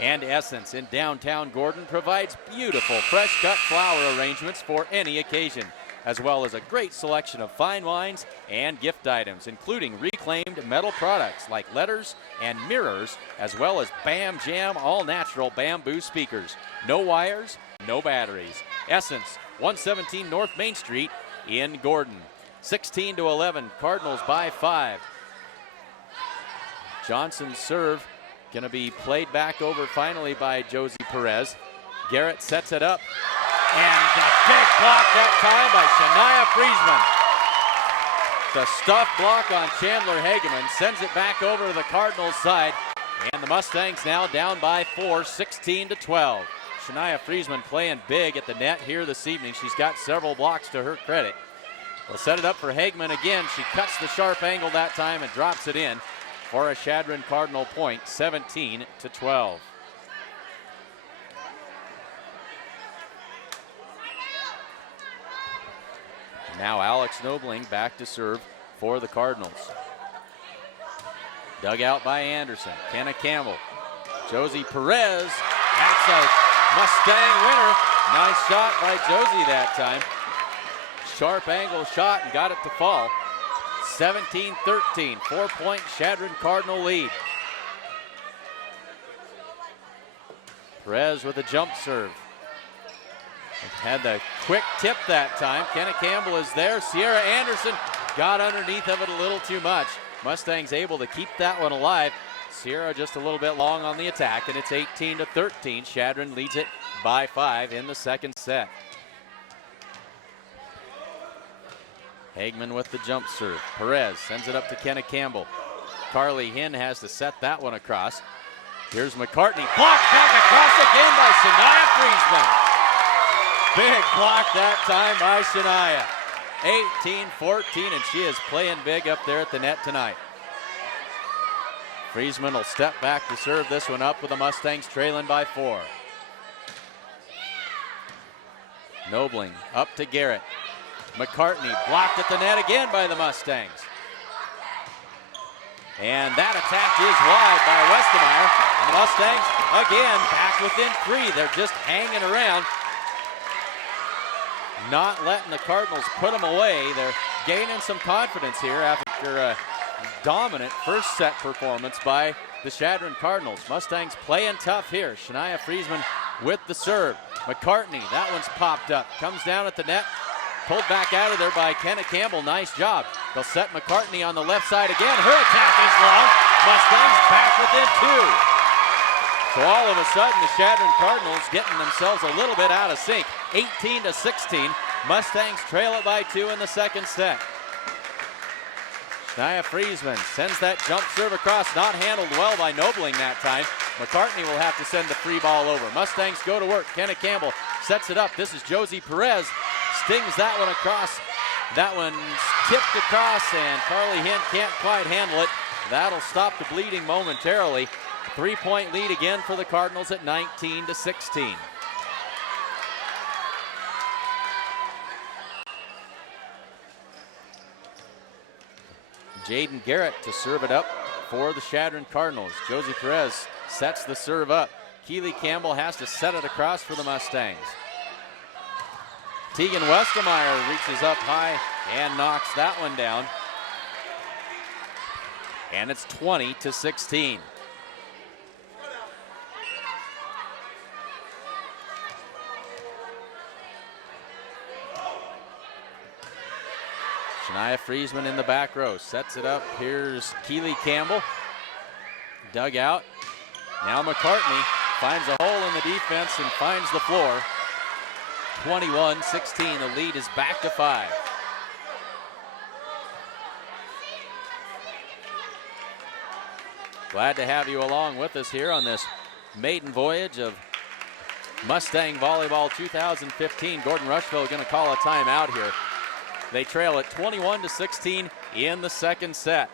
And Essence in downtown Gordon provides beautiful fresh cut flower arrangements for any occasion, as well as a great selection of fine wines and gift items, including reclaimed metal products like letters and mirrors, as well as Bam Jam all natural bamboo speakers. No wires, no batteries. Essence, 117 North Main Street in Gordon. 16-11, Cardinals by 5. Johnson's serve going to be played back over finally by Josie Perez. Garrett sets it up, and a big block that time by Shania Friesman. The stuff block on Chandler Hageman sends it back over to the Cardinals side, and the Mustangs now down by 4, 16-12. Shania Friesman playing big at the net here this evening. She's got several blocks to her credit. They'll set it up for Hageman again. She cuts the sharp angle that time and drops it in for a Chadron Cardinal point, 17-12. Now Alex Nobling back to serve for the Cardinals. Dug out by Anderson. Kenna Campbell. Josie Perez. That's a Mustang winner. Nice shot by Josie that time. Sharp angle shot and got it to fall. 17-13, 4-point Chadron Cardinal lead. Perez with a jump serve. Had the quick tip that time. Kenna Campbell is there. Sierra Anderson got underneath of it a little too much. Mustangs able to keep that one alive. Sierra just a little bit long on the attack, and it's 18-13. Chadron leads it by 5 in the second set. Hageman with the jump serve. Perez sends it up to Kenna Campbell. Carly Hinn has to set that one across. Here's McCartney. Blocked back across again by Shania Friesman. Big block that time by Shania. 18-14, and she is playing big up there at the net tonight. Friesman will step back to serve this one up with the Mustangs trailing by 4. Nobling up to Garrett. McCartney blocked at the net again by the Mustangs. And that attack is wide by Westermeyer. And the Mustangs again back within 3. They're just hanging around, not letting the Cardinals put them away. They're gaining some confidence here after a dominant first set performance by the Chadron Cardinals. Mustangs playing tough here. Shania Friesman with the serve. McCartney, that one's popped up. Comes down at the net. Pulled back out of there by Kenna Campbell. Nice job. They'll set McCartney on the left side again. Her attack is long. Mustangs back within 2. So all of a sudden, the Chadron Cardinals getting themselves a little bit out of sync. 18-16. Mustangs trail it by 2 in the second set. Shania Friesman sends that jump serve across. Not handled well by Nobling that time. McCartney will have to send the free ball over. Mustangs go to work. Kenna Campbell sets it up. This is Josie Perez. Stings that one across. That one's tipped across, and Carly Hinn can't quite handle it. That'll stop the bleeding momentarily. 3-point lead again for the Cardinals at 19-16. Jaden Garrett to serve it up for the Chadron Cardinals. Josie Perez sets the serve up. Keely Campbell has to set it across for the Mustangs. Tegan Westermeyer reaches up high and knocks that one down. And it's 20-16. Shania Friesman in the back row, sets it up. Here's Keely Campbell. Dug out. Now McCartney finds a hole in the defense and finds the floor. 21-16, the lead is back to 5. Glad to have you along with us here on this maiden voyage of Mustang Volleyball 2015. Gordon-Rushville going to call a timeout here. They trail at 21-16 in the second set.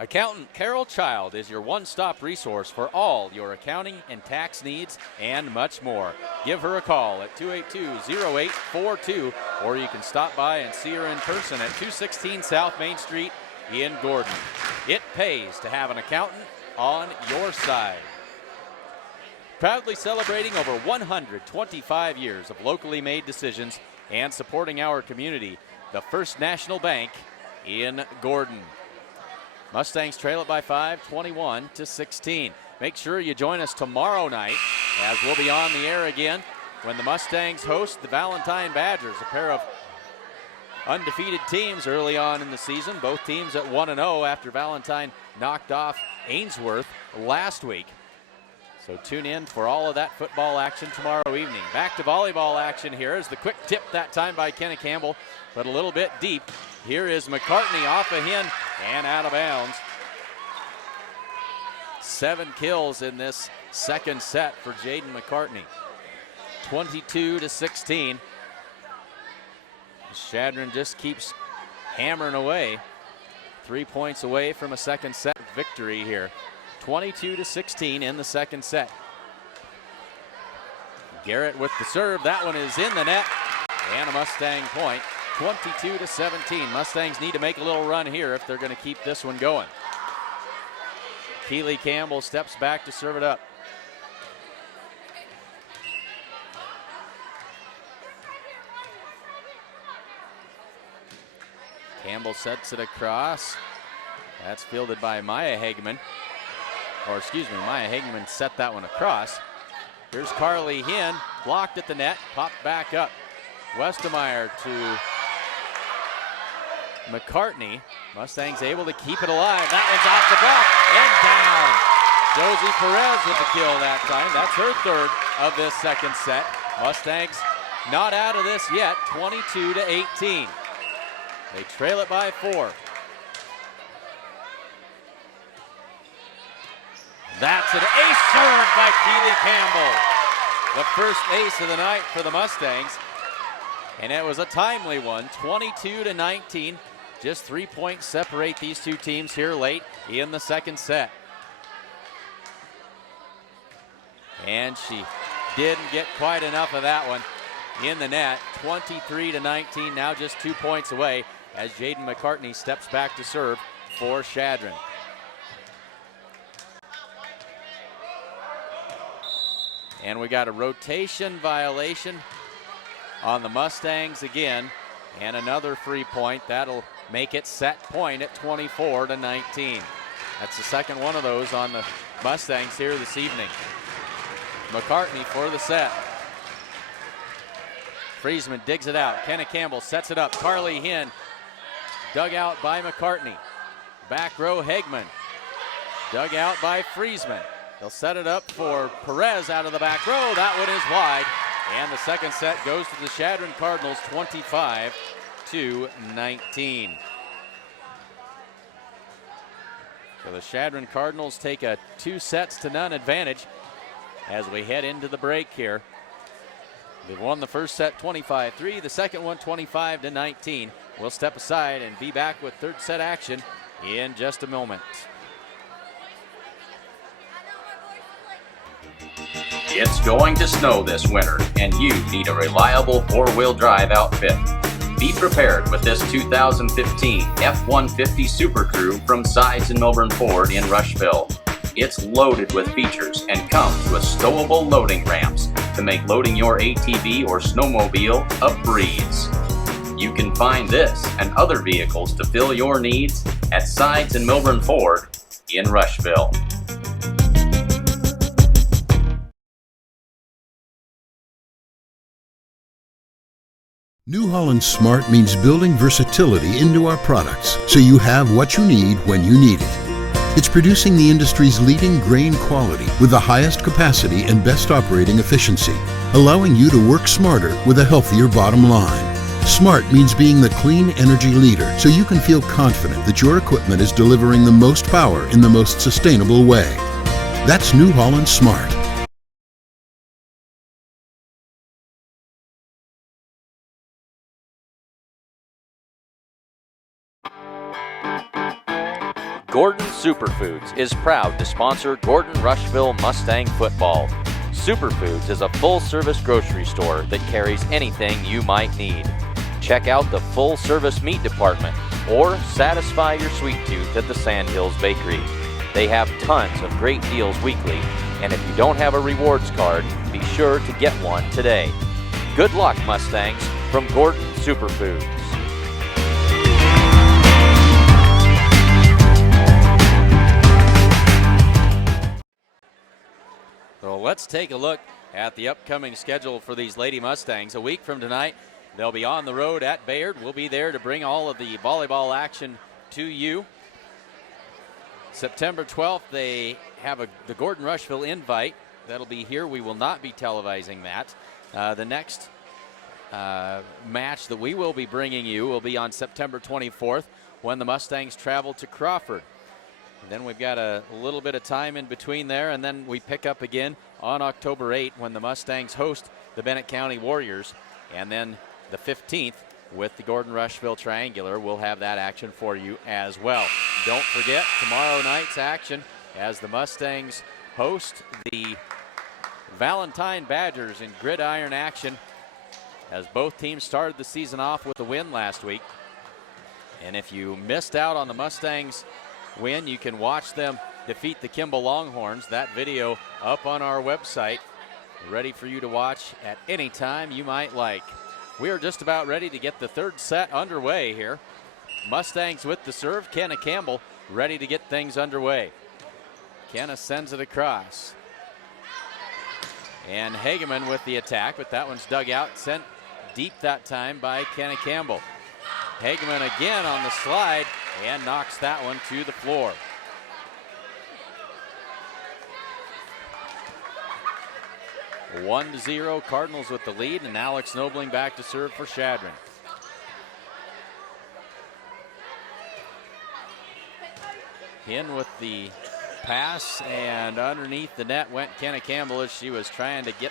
Accountant Carol Child is your one-stop resource for all your accounting and tax needs and much more. Give her a call at 282-0842, or you can stop by and see her in person at 216 South Main Street in Gordon. It pays to have an accountant on your side. Proudly celebrating over 125 years of locally made decisions and supporting our community, the First National Bank in Gordon. Mustangs trail it by 5, 21-16. Make sure you join us tomorrow night as we'll be on the air again when the Mustangs host the Valentine Badgers, a pair of undefeated teams early on in the season. Both teams at 1-0 after Valentine knocked off Ainsworth last week. So tune in for all of that football action tomorrow evening. Back to volleyball action here as the quick tip that time by Kenna Campbell, but a little bit deep. Here is McCartney off a hin and out of bounds. 7 kills in this second set for Jaden McCartney. 22-16. Chadron just keeps hammering away. 3 points away from a second set victory here. 22-16 in the second set. Garrett with the serve. That one is in the net. And a Mustang point. 22-17. Mustangs need to make a little run here if they're going to keep this one going. Keely Campbell steps back to serve it up. Campbell sets it across. That's fielded by Maya Hageman. Or excuse me, Maya Hageman set that one across. Here's Carly Hinn, blocked at the net, popped back up. Westemeyer to McCartney. Mustangs able to keep it alive. That one's off the block and down. Josie Perez with the kill that time. That's her third of this second set. Mustangs not out of this yet, 22-18. They trail it by 4. That's an ace serve by Keely Campbell. The first ace of the night for the Mustangs. And it was a timely one, 22-19. Just 3 points separate these two teams here late in the second set. And she didn't get quite enough of that one in the net. 23-19, now just 2 points away as Jaden McCartney steps back to serve for Chadron. And we got a rotation violation on the Mustangs again, and another free point. That'll make it set point at 24-19. That's the second one of those on the Mustangs here this evening. McCartney for the set. Friesman digs it out. Kenna Campbell sets it up. Carly Hinn dug out by McCartney. Back row Hegman dug out by Friesman. They'll set it up for Perez out of the back row. That one is wide. And the second set goes to the Chadron Cardinals, 25-19. So the Chadron Cardinals take a 2-0 advantage as we head into the break here. They've won the first set 25-3, the second one 25-19. We'll step aside and be back with third set action in just a moment. It's going to snow this winter, and you need a reliable four-wheel drive outfit. Be prepared with this 2015 F-150 Super Crew from Sides and Milburn Ford in Rushville. It's loaded with features and comes with stowable loading ramps to make loading your ATV or snowmobile a breeze. You can find this and other vehicles to fill your needs at Sides and Milburn Ford in Rushville. New Holland Smart means building versatility into our products so you have what you need when you need it. It's producing the industry's leading grain quality with the highest capacity and best operating efficiency, allowing you to work smarter with a healthier bottom line. Smart means being the clean energy leader so you can feel confident that your equipment is delivering the most power in the most sustainable way. That's New Holland Smart. Gordon Superfoods is proud to sponsor Gordon-Rushville Mustang football. Superfoods is a full-service grocery store that carries anything you might need. Check out the full-service meat department or satisfy your sweet tooth at the Sandhills Bakery. They have tons of great deals weekly, and if you don't have a rewards card, be sure to get one today. Good luck, Mustangs, from Gordon Superfoods. let's take a look at the upcoming schedule for these Lady Mustangs. A week from tonight, they'll be on the road at Bayard. We'll be there to bring all of the volleyball action to you. September 12th, they have the Gordon-Rushville Invite. That'll be here. We will not be televising that. The next match that we will be bringing you will be on September 24th when the Mustangs travel to Crawford. And then we've got a little bit of time in between there, and then we pick up again on October 8th when the Mustangs host the Bennett County Warriors. And then the 15th with the Gordon-Rushville Triangular. We'll have that action for you as well. Don't forget tomorrow night's action as the Mustangs host the Valentine Badgers in gridiron action, as both teams started the season off with a win last week. And if you missed out on the Mustangs win, you can watch them defeat the Kimball Longhorns. That video up on our website, ready for you to watch at any time you might like. We are just about ready to get the third set underway here. Mustangs with the serve. Kenna Campbell ready to get things underway. Kenna sends it across. And Hageman with the attack, but that one's dug out, sent deep that time by Kenna Campbell. Hageman again on the slide and knocks that one to the floor. One to 0, Cardinals with the lead, and Alex Nobling back to serve for Chadron. In with the pass, and underneath the net went Kenna Campbell as she was trying to get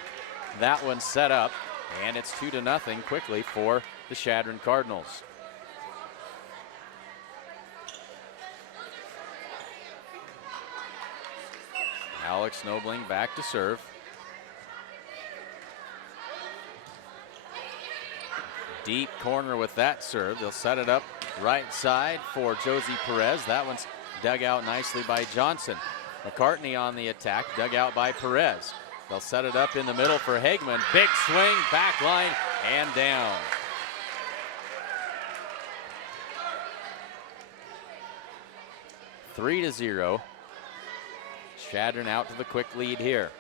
that one set up, and it's 2-0 quickly for the Chadron Cardinals. Alex Nobling back to serve. Deep corner with that serve. They'll set it up right side for Josie Perez. That one's dug out nicely by Johnson. McCartney on the attack, dug out by Perez. They'll set it up in the middle for Hageman. Big swing, back line, and down. Three to 0. Chadron out to the quick lead here.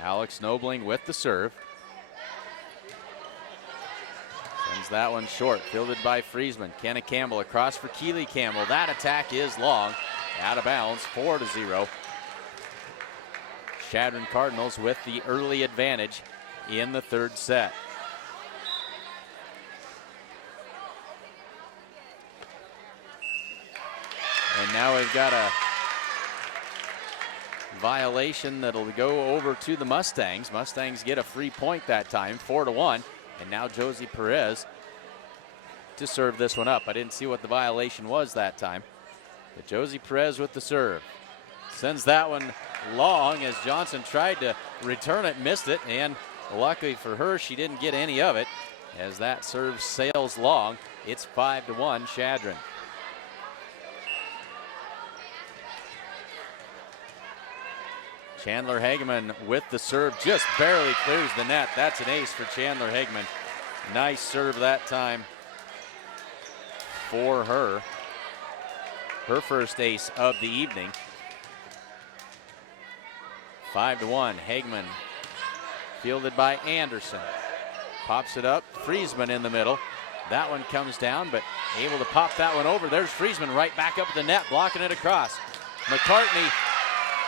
Alex Nobling with the serve. Sends that one short, fielded by Friesman. Kenna Campbell across for Keely Campbell. That attack is long, out of bounds, 4 to 0. Chadron Cardinals with the early advantage in the third set. And now we've got a violation that'll go over to the Mustangs. Mustangs get a free point that time, 4-1. And now Josie Perez to serve this one up. I didn't see what the violation was that time. But Josie Perez with the serve. Sends that one long as Johnson tried to return it, missed it, and luckily for her, she didn't get any of it. As that serve sails long, it's 5-1 Chadron. Chandler Hageman with the serve, just barely clears the net. That's an ace for Chandler Hageman. Nice serve that time for her. Her first ace of the evening. 5-1, Hageman fielded by Anderson. Pops it up, Friesman in the middle. That one comes down, but able to pop that one over. There's Friesman right back up at the net, blocking it across. McCartney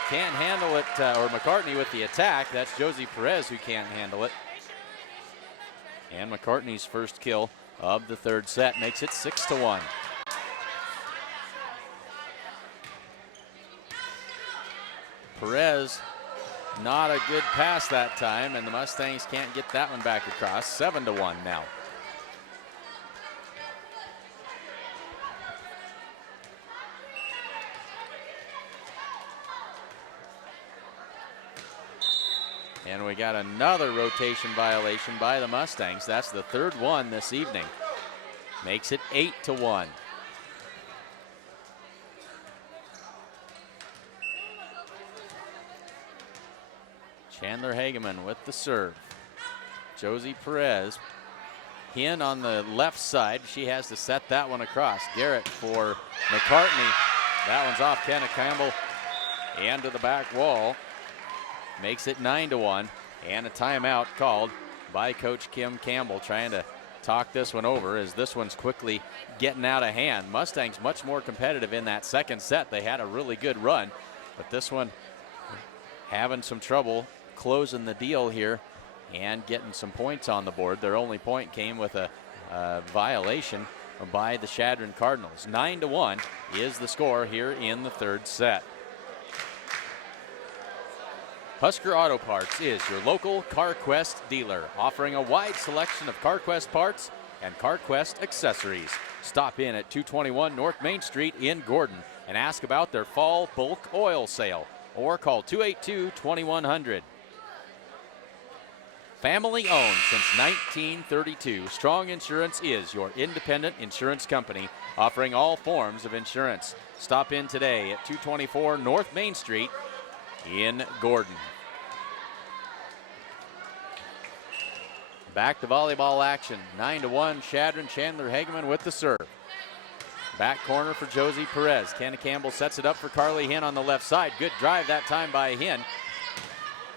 can't handle it, or McCartney with the attack. That's Josie Perez who can't handle it. And McCartney's first kill of the third set makes it 6-1. Perez, not a good pass that time, and the Mustangs can't get that one back across. 7-1 now. And we got another rotation violation by the Mustangs. That's the third one this evening. Makes it 8-1. Chandler Hageman with the serve. Josie Perez Hinn on the left side. She has to set that one across. Garrett for McCartney. That one's off Kenna Campbell and to the back wall. Makes it 9-1, and a timeout called by Coach Kim Campbell, trying to talk this one over as this one's quickly getting out of hand. Mustangs much more competitive in that second set. They had a really good run, but this one having some trouble closing the deal here and getting some points on the board. Their only point came with a violation by the Chadron Cardinals. 9-1 is the score here in the third set. Husker Auto Parts is your local CarQuest dealer, offering a wide selection of CarQuest parts and CarQuest accessories. Stop in at 221 North Main Street in Gordon and ask about their fall bulk oil sale, or call 282-2100. Family owned since 1932, Strong Insurance is your independent insurance company, offering all forms of insurance. Stop in today at 224 North Main Street in Gordon. Back to volleyball action. 9-1 Chadron. Chandler Hageman with the serve. Back corner for Josie Perez. Kenna Campbell sets it up for Carly Hinn on the left side. Good drive that time by Hinn.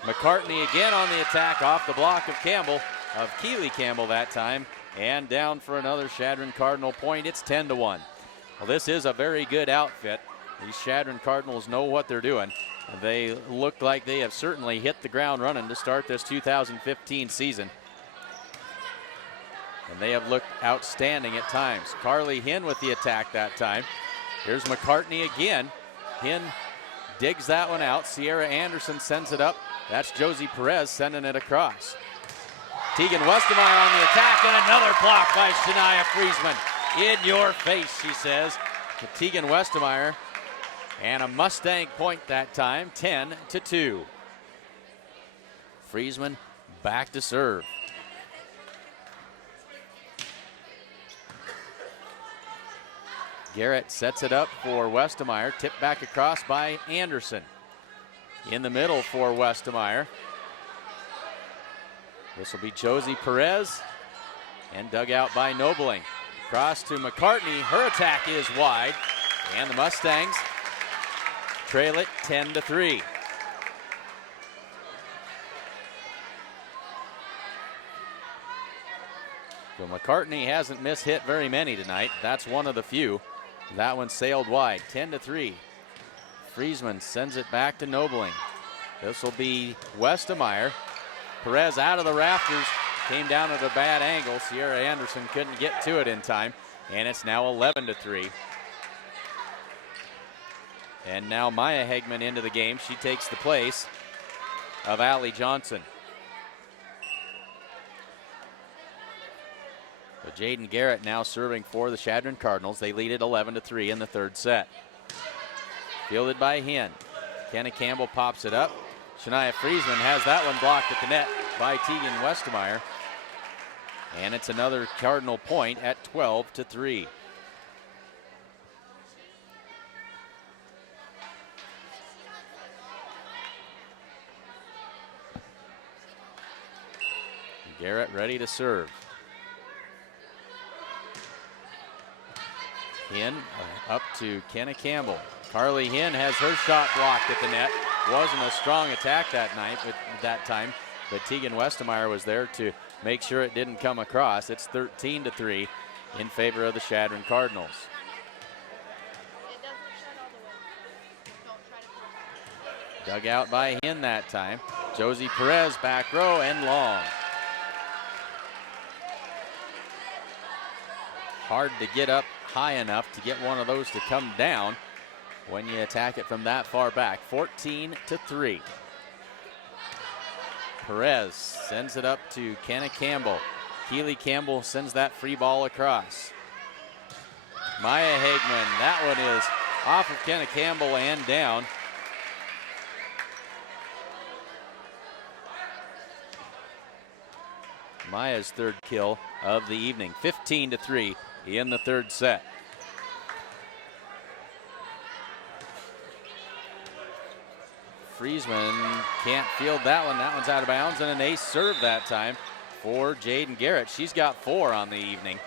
McCartney again on the attack off the block of Keely Campbell that time. And down for another Chadron Cardinal point. It's 10-1. Well, this is a very good outfit. These Chadron Cardinals know what they're doing. They look like they have certainly hit the ground running to start this 2015 season. And they have looked outstanding at times. Carly Hinn with the attack that time. Here's McCartney again. Hinn digs that one out. Sierra Anderson sends it up. That's Josie Perez sending it across. Tegan Westermeyer on the attack, and another block by Shania Friesman. In your face, she says, to Tegan Westermeyer. And a Mustang point that time, 10-2. Friesman back to serve. Garrett sets it up for Westermeyer. Tipped back across by Anderson. In the middle for Westermeyer. This will be Josie Perez. And dug out by Nobling. Cross to McCartney. Her attack is wide. And the Mustangs trail it 10-3. So McCartney hasn't mishit very many tonight. That's one of the few. That one sailed wide, 10-3. Friesman sends it back to Nobling. This will be Westermeyer. Perez out of the rafters, came down at a bad angle. Sierra Anderson couldn't get to it in time, and it's now 11-3. And now Maya Hegman into the game. She takes the place of Allie Johnson. But Jaden Garrett now serving for the Chadron Cardinals. They lead it 11-3 in the third set. Fielded by Hinn. Kenna Campbell pops it up. Shania Friesman has that one blocked at the net by Tegan Westermeyer. And it's another Cardinal point at 12-3. Garrett ready to serve. Hinn up to Kenna Campbell. Carly Hinn has her shot blocked at the net. Wasn't a strong attack that time, but Tegan Westermeyer was there to make sure it didn't come across. It's 13-3 in favor of the Chadron Cardinals. Dug out by Hinn that time. Josie Perez back row and long. Hard to get up high enough to get one of those to come down when you attack it from that far back. 14-3. Perez sends it up to Kenna Campbell. Keely Campbell sends that free ball across. Maya Hegman, that one is off of Kenna Campbell and down. Maya's third kill of the evening. 15-3 in the third set. Friesman can't field that one. That one's out of bounds, and an ace serve that time for Jaden Garrett. She's got 4 on the evening.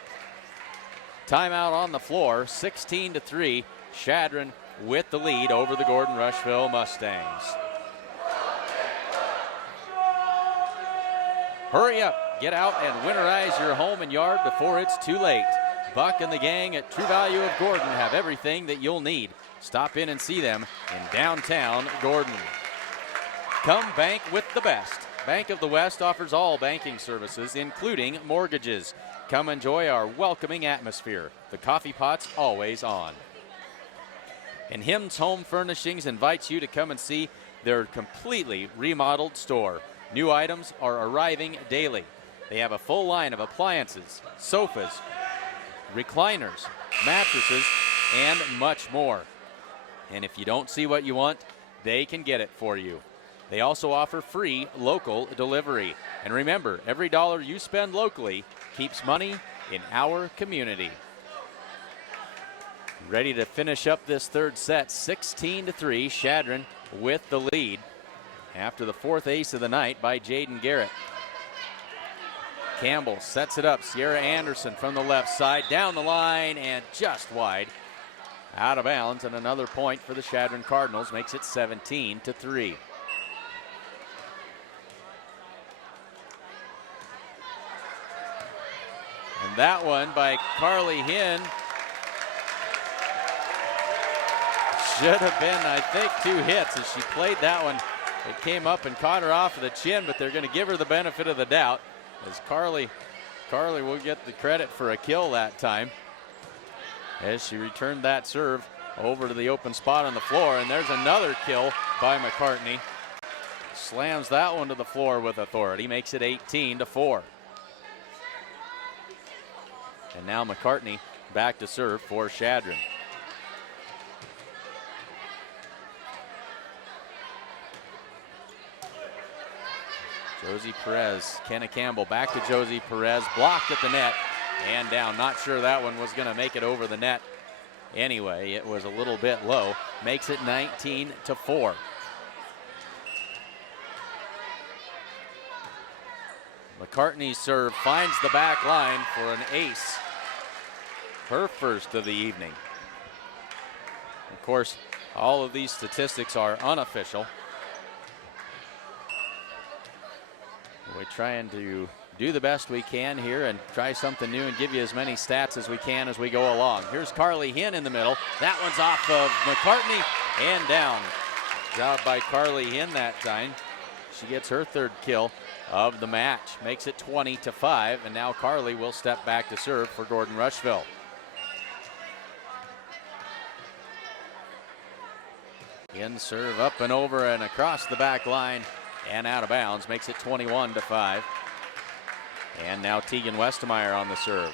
Timeout on the floor, 16-3. Chadron with the lead over the Gordon-Rushville Mustangs. Hurry up, get out and winterize your home and yard before it's too late. Buck and the gang at True Value of Gordon have everything that you'll need. Stop in and see them in downtown Gordon. Come bank with the best. Bank of the West offers all banking services, including mortgages. Come enjoy our welcoming atmosphere. The coffee pot's always on. And Hymns Home Furnishings invites you to come and see their completely remodeled store. New items are arriving daily. They have a full line of appliances, sofas, recliners, mattresses, and much more. And if you don't see what you want, they can get it for you. They also offer free local delivery. And remember, every dollar you spend locally keeps money in our community. Ready to finish up this third set, 16-3, Chadron with the lead after the 4th ace of the night by Jaden Garrett. Campbell sets it up. Sierra Anderson from the left side, down the line and just wide. Out of bounds, and another point for the Chadron Cardinals makes it 17-3. And that one by Carly Hinn should have been, I think, 2 hits as she played that one. It came up and caught her off of the chin, but they're going to give her the benefit of the doubt as Carly will get the credit for a kill that time as she returned that serve over to the open spot on the floor. And there's another kill by McCartney. Slams that one to the floor with authority, makes it 18-4. And now McCartney back to serve for Chadron. Josie Perez, Kenna Campbell back to Josie Perez, blocked at the net and down. Not sure that one was going to make it over the net. Anyway, it was a little bit low. Makes it 19-4. McCartney's serve finds the back line for an ace. Her first of the evening. Of course, all of these statistics are unofficial. We're trying to do the best we can here and try something new and give you as many stats as we can as we go along. Here's Carly Hinn in the middle. That one's off of McCartney and down. Job by Carly Hinn that time. She gets her 3rd kill of the match. Makes it 20-5, and now Carly will step back to serve for Gordon-Rushville. In serve up and over and across the back line and out of bounds, makes it 21-5. And now Tegan Westemeyer on the serve.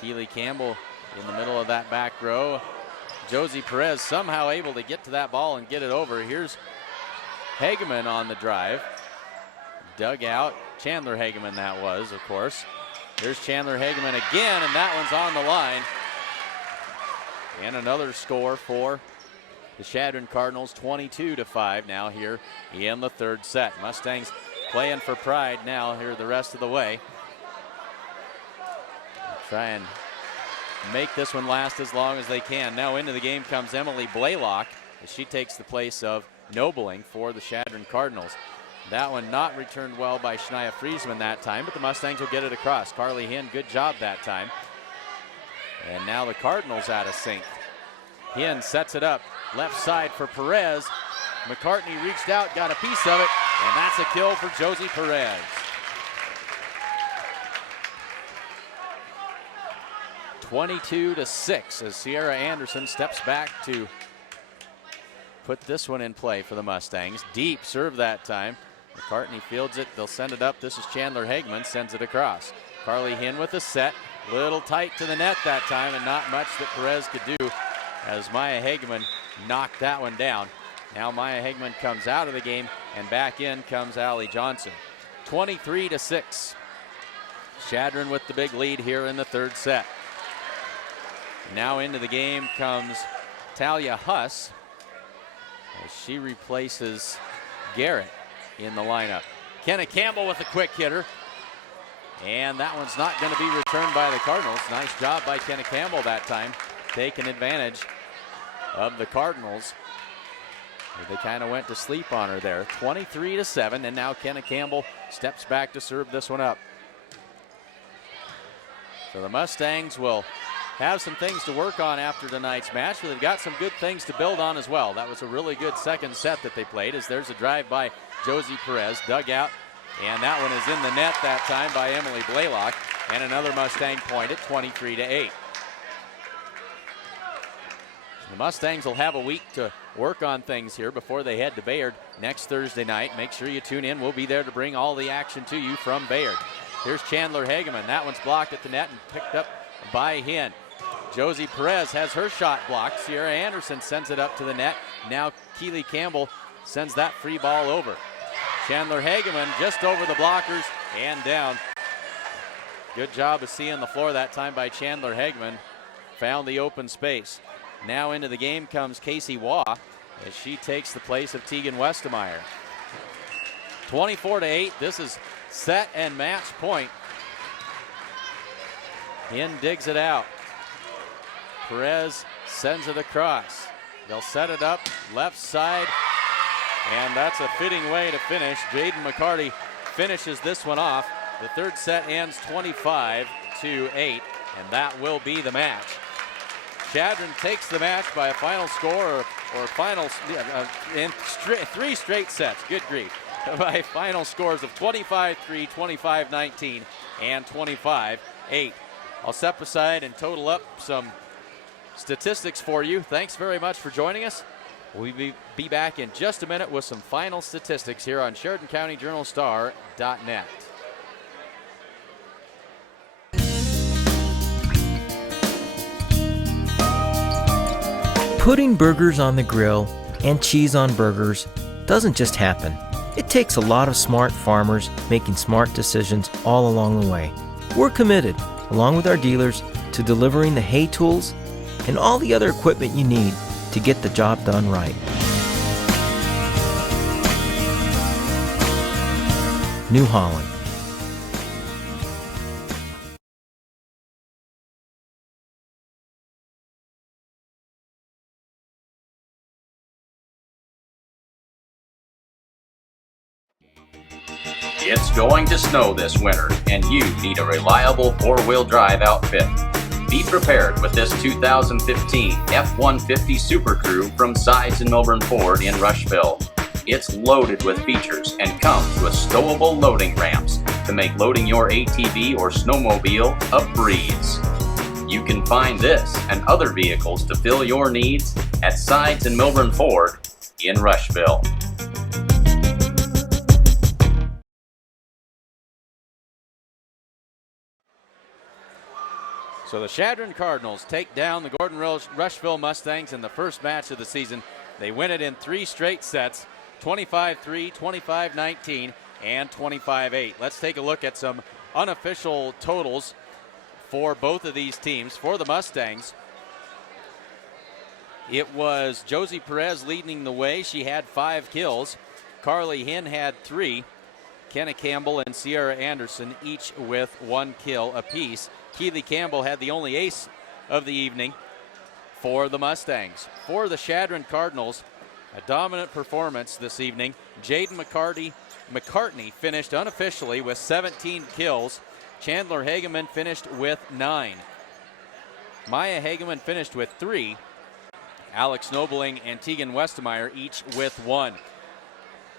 Keely Campbell in the middle of that back row. Josie Perez somehow able to get to that ball and get it over. Here's Hageman on the drive. Dug out. Chandler Hageman that was, of course. There's Chandler Hageman again, and that one's on the line. And another score for the Chadron Cardinals, 22-5 now here in the 3rd set. Mustangs playing for pride now here the rest of the way. Try and make this one last as long as they can. Now into the game comes Emily Blaylock as she takes the place of Nobling for the Chadron Cardinals. That one not returned well by Shania Friesman that time, but the Mustangs will get it across. Carly Hinn, good job that time. And now the Cardinals out of sync. Hinn sets it up, left side for Perez. McCartney reached out, got a piece of it, and that's a kill for Josie Perez. 22-6 as Sierra Anderson steps back to put this one in play for the Mustangs. Deep serve that time. McCartney fields it, they'll send it up. This is Chandler Hageman, sends it across. Carly Hinn with a set, little tight to the net that time, and not much that Perez could do as Maya Hageman knocked that one down. Now Maya Hageman comes out of the game, and back in comes Allie Johnson. 23-6. Chadron with the big lead here in the 3rd set. Now into the game comes Talia Huss as she replaces Garrett in the lineup. Kenna Campbell with a quick hitter. And that one's not going to be returned by the Cardinals. Nice job by Kenna Campbell that time, taking advantage of the Cardinals. They kind of went to sleep on her there. 23-7, and now Kenna Campbell steps back to serve this one up. So the Mustangs will have some things to work on after tonight's match, but they've got some good things to build on as well. That was a really good second set that they played, as there's a drive by Josie Perez, dug out, and that one is in the net that time by Emily Blaylock, and another Mustang point at 23-8. The Mustangs will have a week to work on things here before they head to Bayard next Thursday night. Make sure you tune in. We'll be there to bring all the action to you from Bayard. Here's Chandler Hageman. That one's blocked at the net and picked up by Hinn. Josie Perez has her shot blocked. Sierra Anderson sends it up to the net. Now Keely Campbell sends that free ball over. Chandler Hageman just over the blockers and down. Good job of seeing the floor that time by Chandler Hageman. Found the open space. Now into the game comes Casey Waugh as she takes the place of Tegan Westemeyer. 24-8. This is set and match point. Hinn digs it out. Perez sends it across. They'll set it up left side, and that's a fitting way to finish. Jaden McCarty finishes this one off. The third set ends 25-8, and that will be the match. Chadron takes the match by a final score in three straight sets. Good grief. By final scores of 25-3, 25-19, and 25-8. I'll step aside and total up some statistics for you. Thanks very much for joining us. We'll be back in just a minute with some final statistics here on Sheridan County Journal Star.net. Putting burgers on the grill and cheese on burgers doesn't just happen. It takes a lot of smart farmers making smart decisions all along the way. We're committed, along with our dealers, to delivering the hay tools and all the other equipment you need to get the job done right. New Holland. It's going to snow this winter, and you need a reliable four-wheel drive outfit. Be prepared with this 2015 F-150 Super Crew from Sides and Milburn Ford in Rushville. It's loaded with features and comes with stowable loading ramps to make loading your ATV or snowmobile a breeze. You can find this and other vehicles to fill your needs at Sides and Milburn Ford in Rushville. So the Chadron Cardinals take down the Gordon-Rushville Mustangs in the first match of the season. They win it in three straight sets, 25-3, 25-19, and 25-8. Let's take a look at some unofficial totals for both of these teams. For the Mustangs, it was Josie Perez leading the way. She had 5 kills. Carly Hinn had 3. Kenna Campbell and Sierra Anderson each with 1 kill apiece. Keely Campbell had the only ace of the evening for the Mustangs. For the Chadron Cardinals, a dominant performance this evening. Jaden McCartney finished unofficially with 17 kills. Chandler Hageman finished with 9. Maya Hageman finished with 3. Alex Nobling and Tegan Westemeyer each with 1.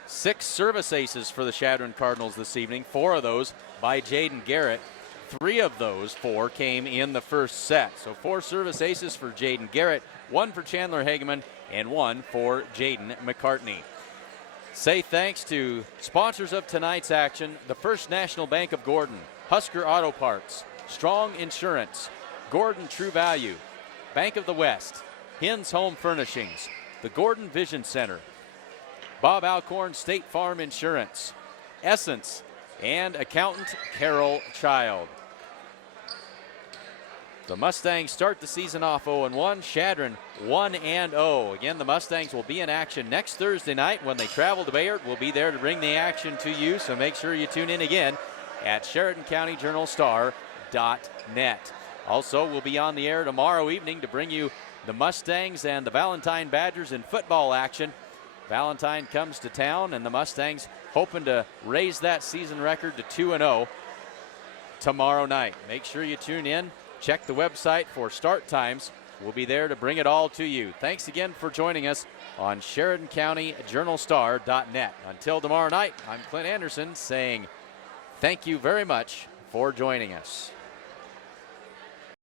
6 service aces for the Chadron Cardinals this evening. 4 of those by Jaden Garrett. 3 of those 4 came in the first set. So 4 service aces for Jaden Garrett, 1 for Chandler Hageman, and 1 for Jaden McCartney. Say thanks to sponsors of tonight's action: the First National Bank of Gordon, Husker Auto Parts, Strong Insurance, Gordon True Value, Bank of the West, Hinn's Home Furnishings, the Gordon Vision Center, Bob Alcorn State Farm Insurance, Essence, and accountant Carol Child. The Mustangs start the season off 0-1. Chadron 1-0. Again, the Mustangs will be in action next Thursday night when they travel to Bayard. We'll be there to bring the action to you, so make sure you tune in again at Sheridan County Journal Star.net. Also, we'll be on the air tomorrow evening to bring you the Mustangs and the Valentine Badgers in football action. Valentine comes to town, and the Mustangs hoping to raise that season record to 2-0 tomorrow night. Make sure you tune in. Check the website for start times. We'll be there to bring it all to you. Thanks again for joining us on Sheridan County Journal Star.net. Until tomorrow night, I'm Clint Anderson saying thank you very much for joining us.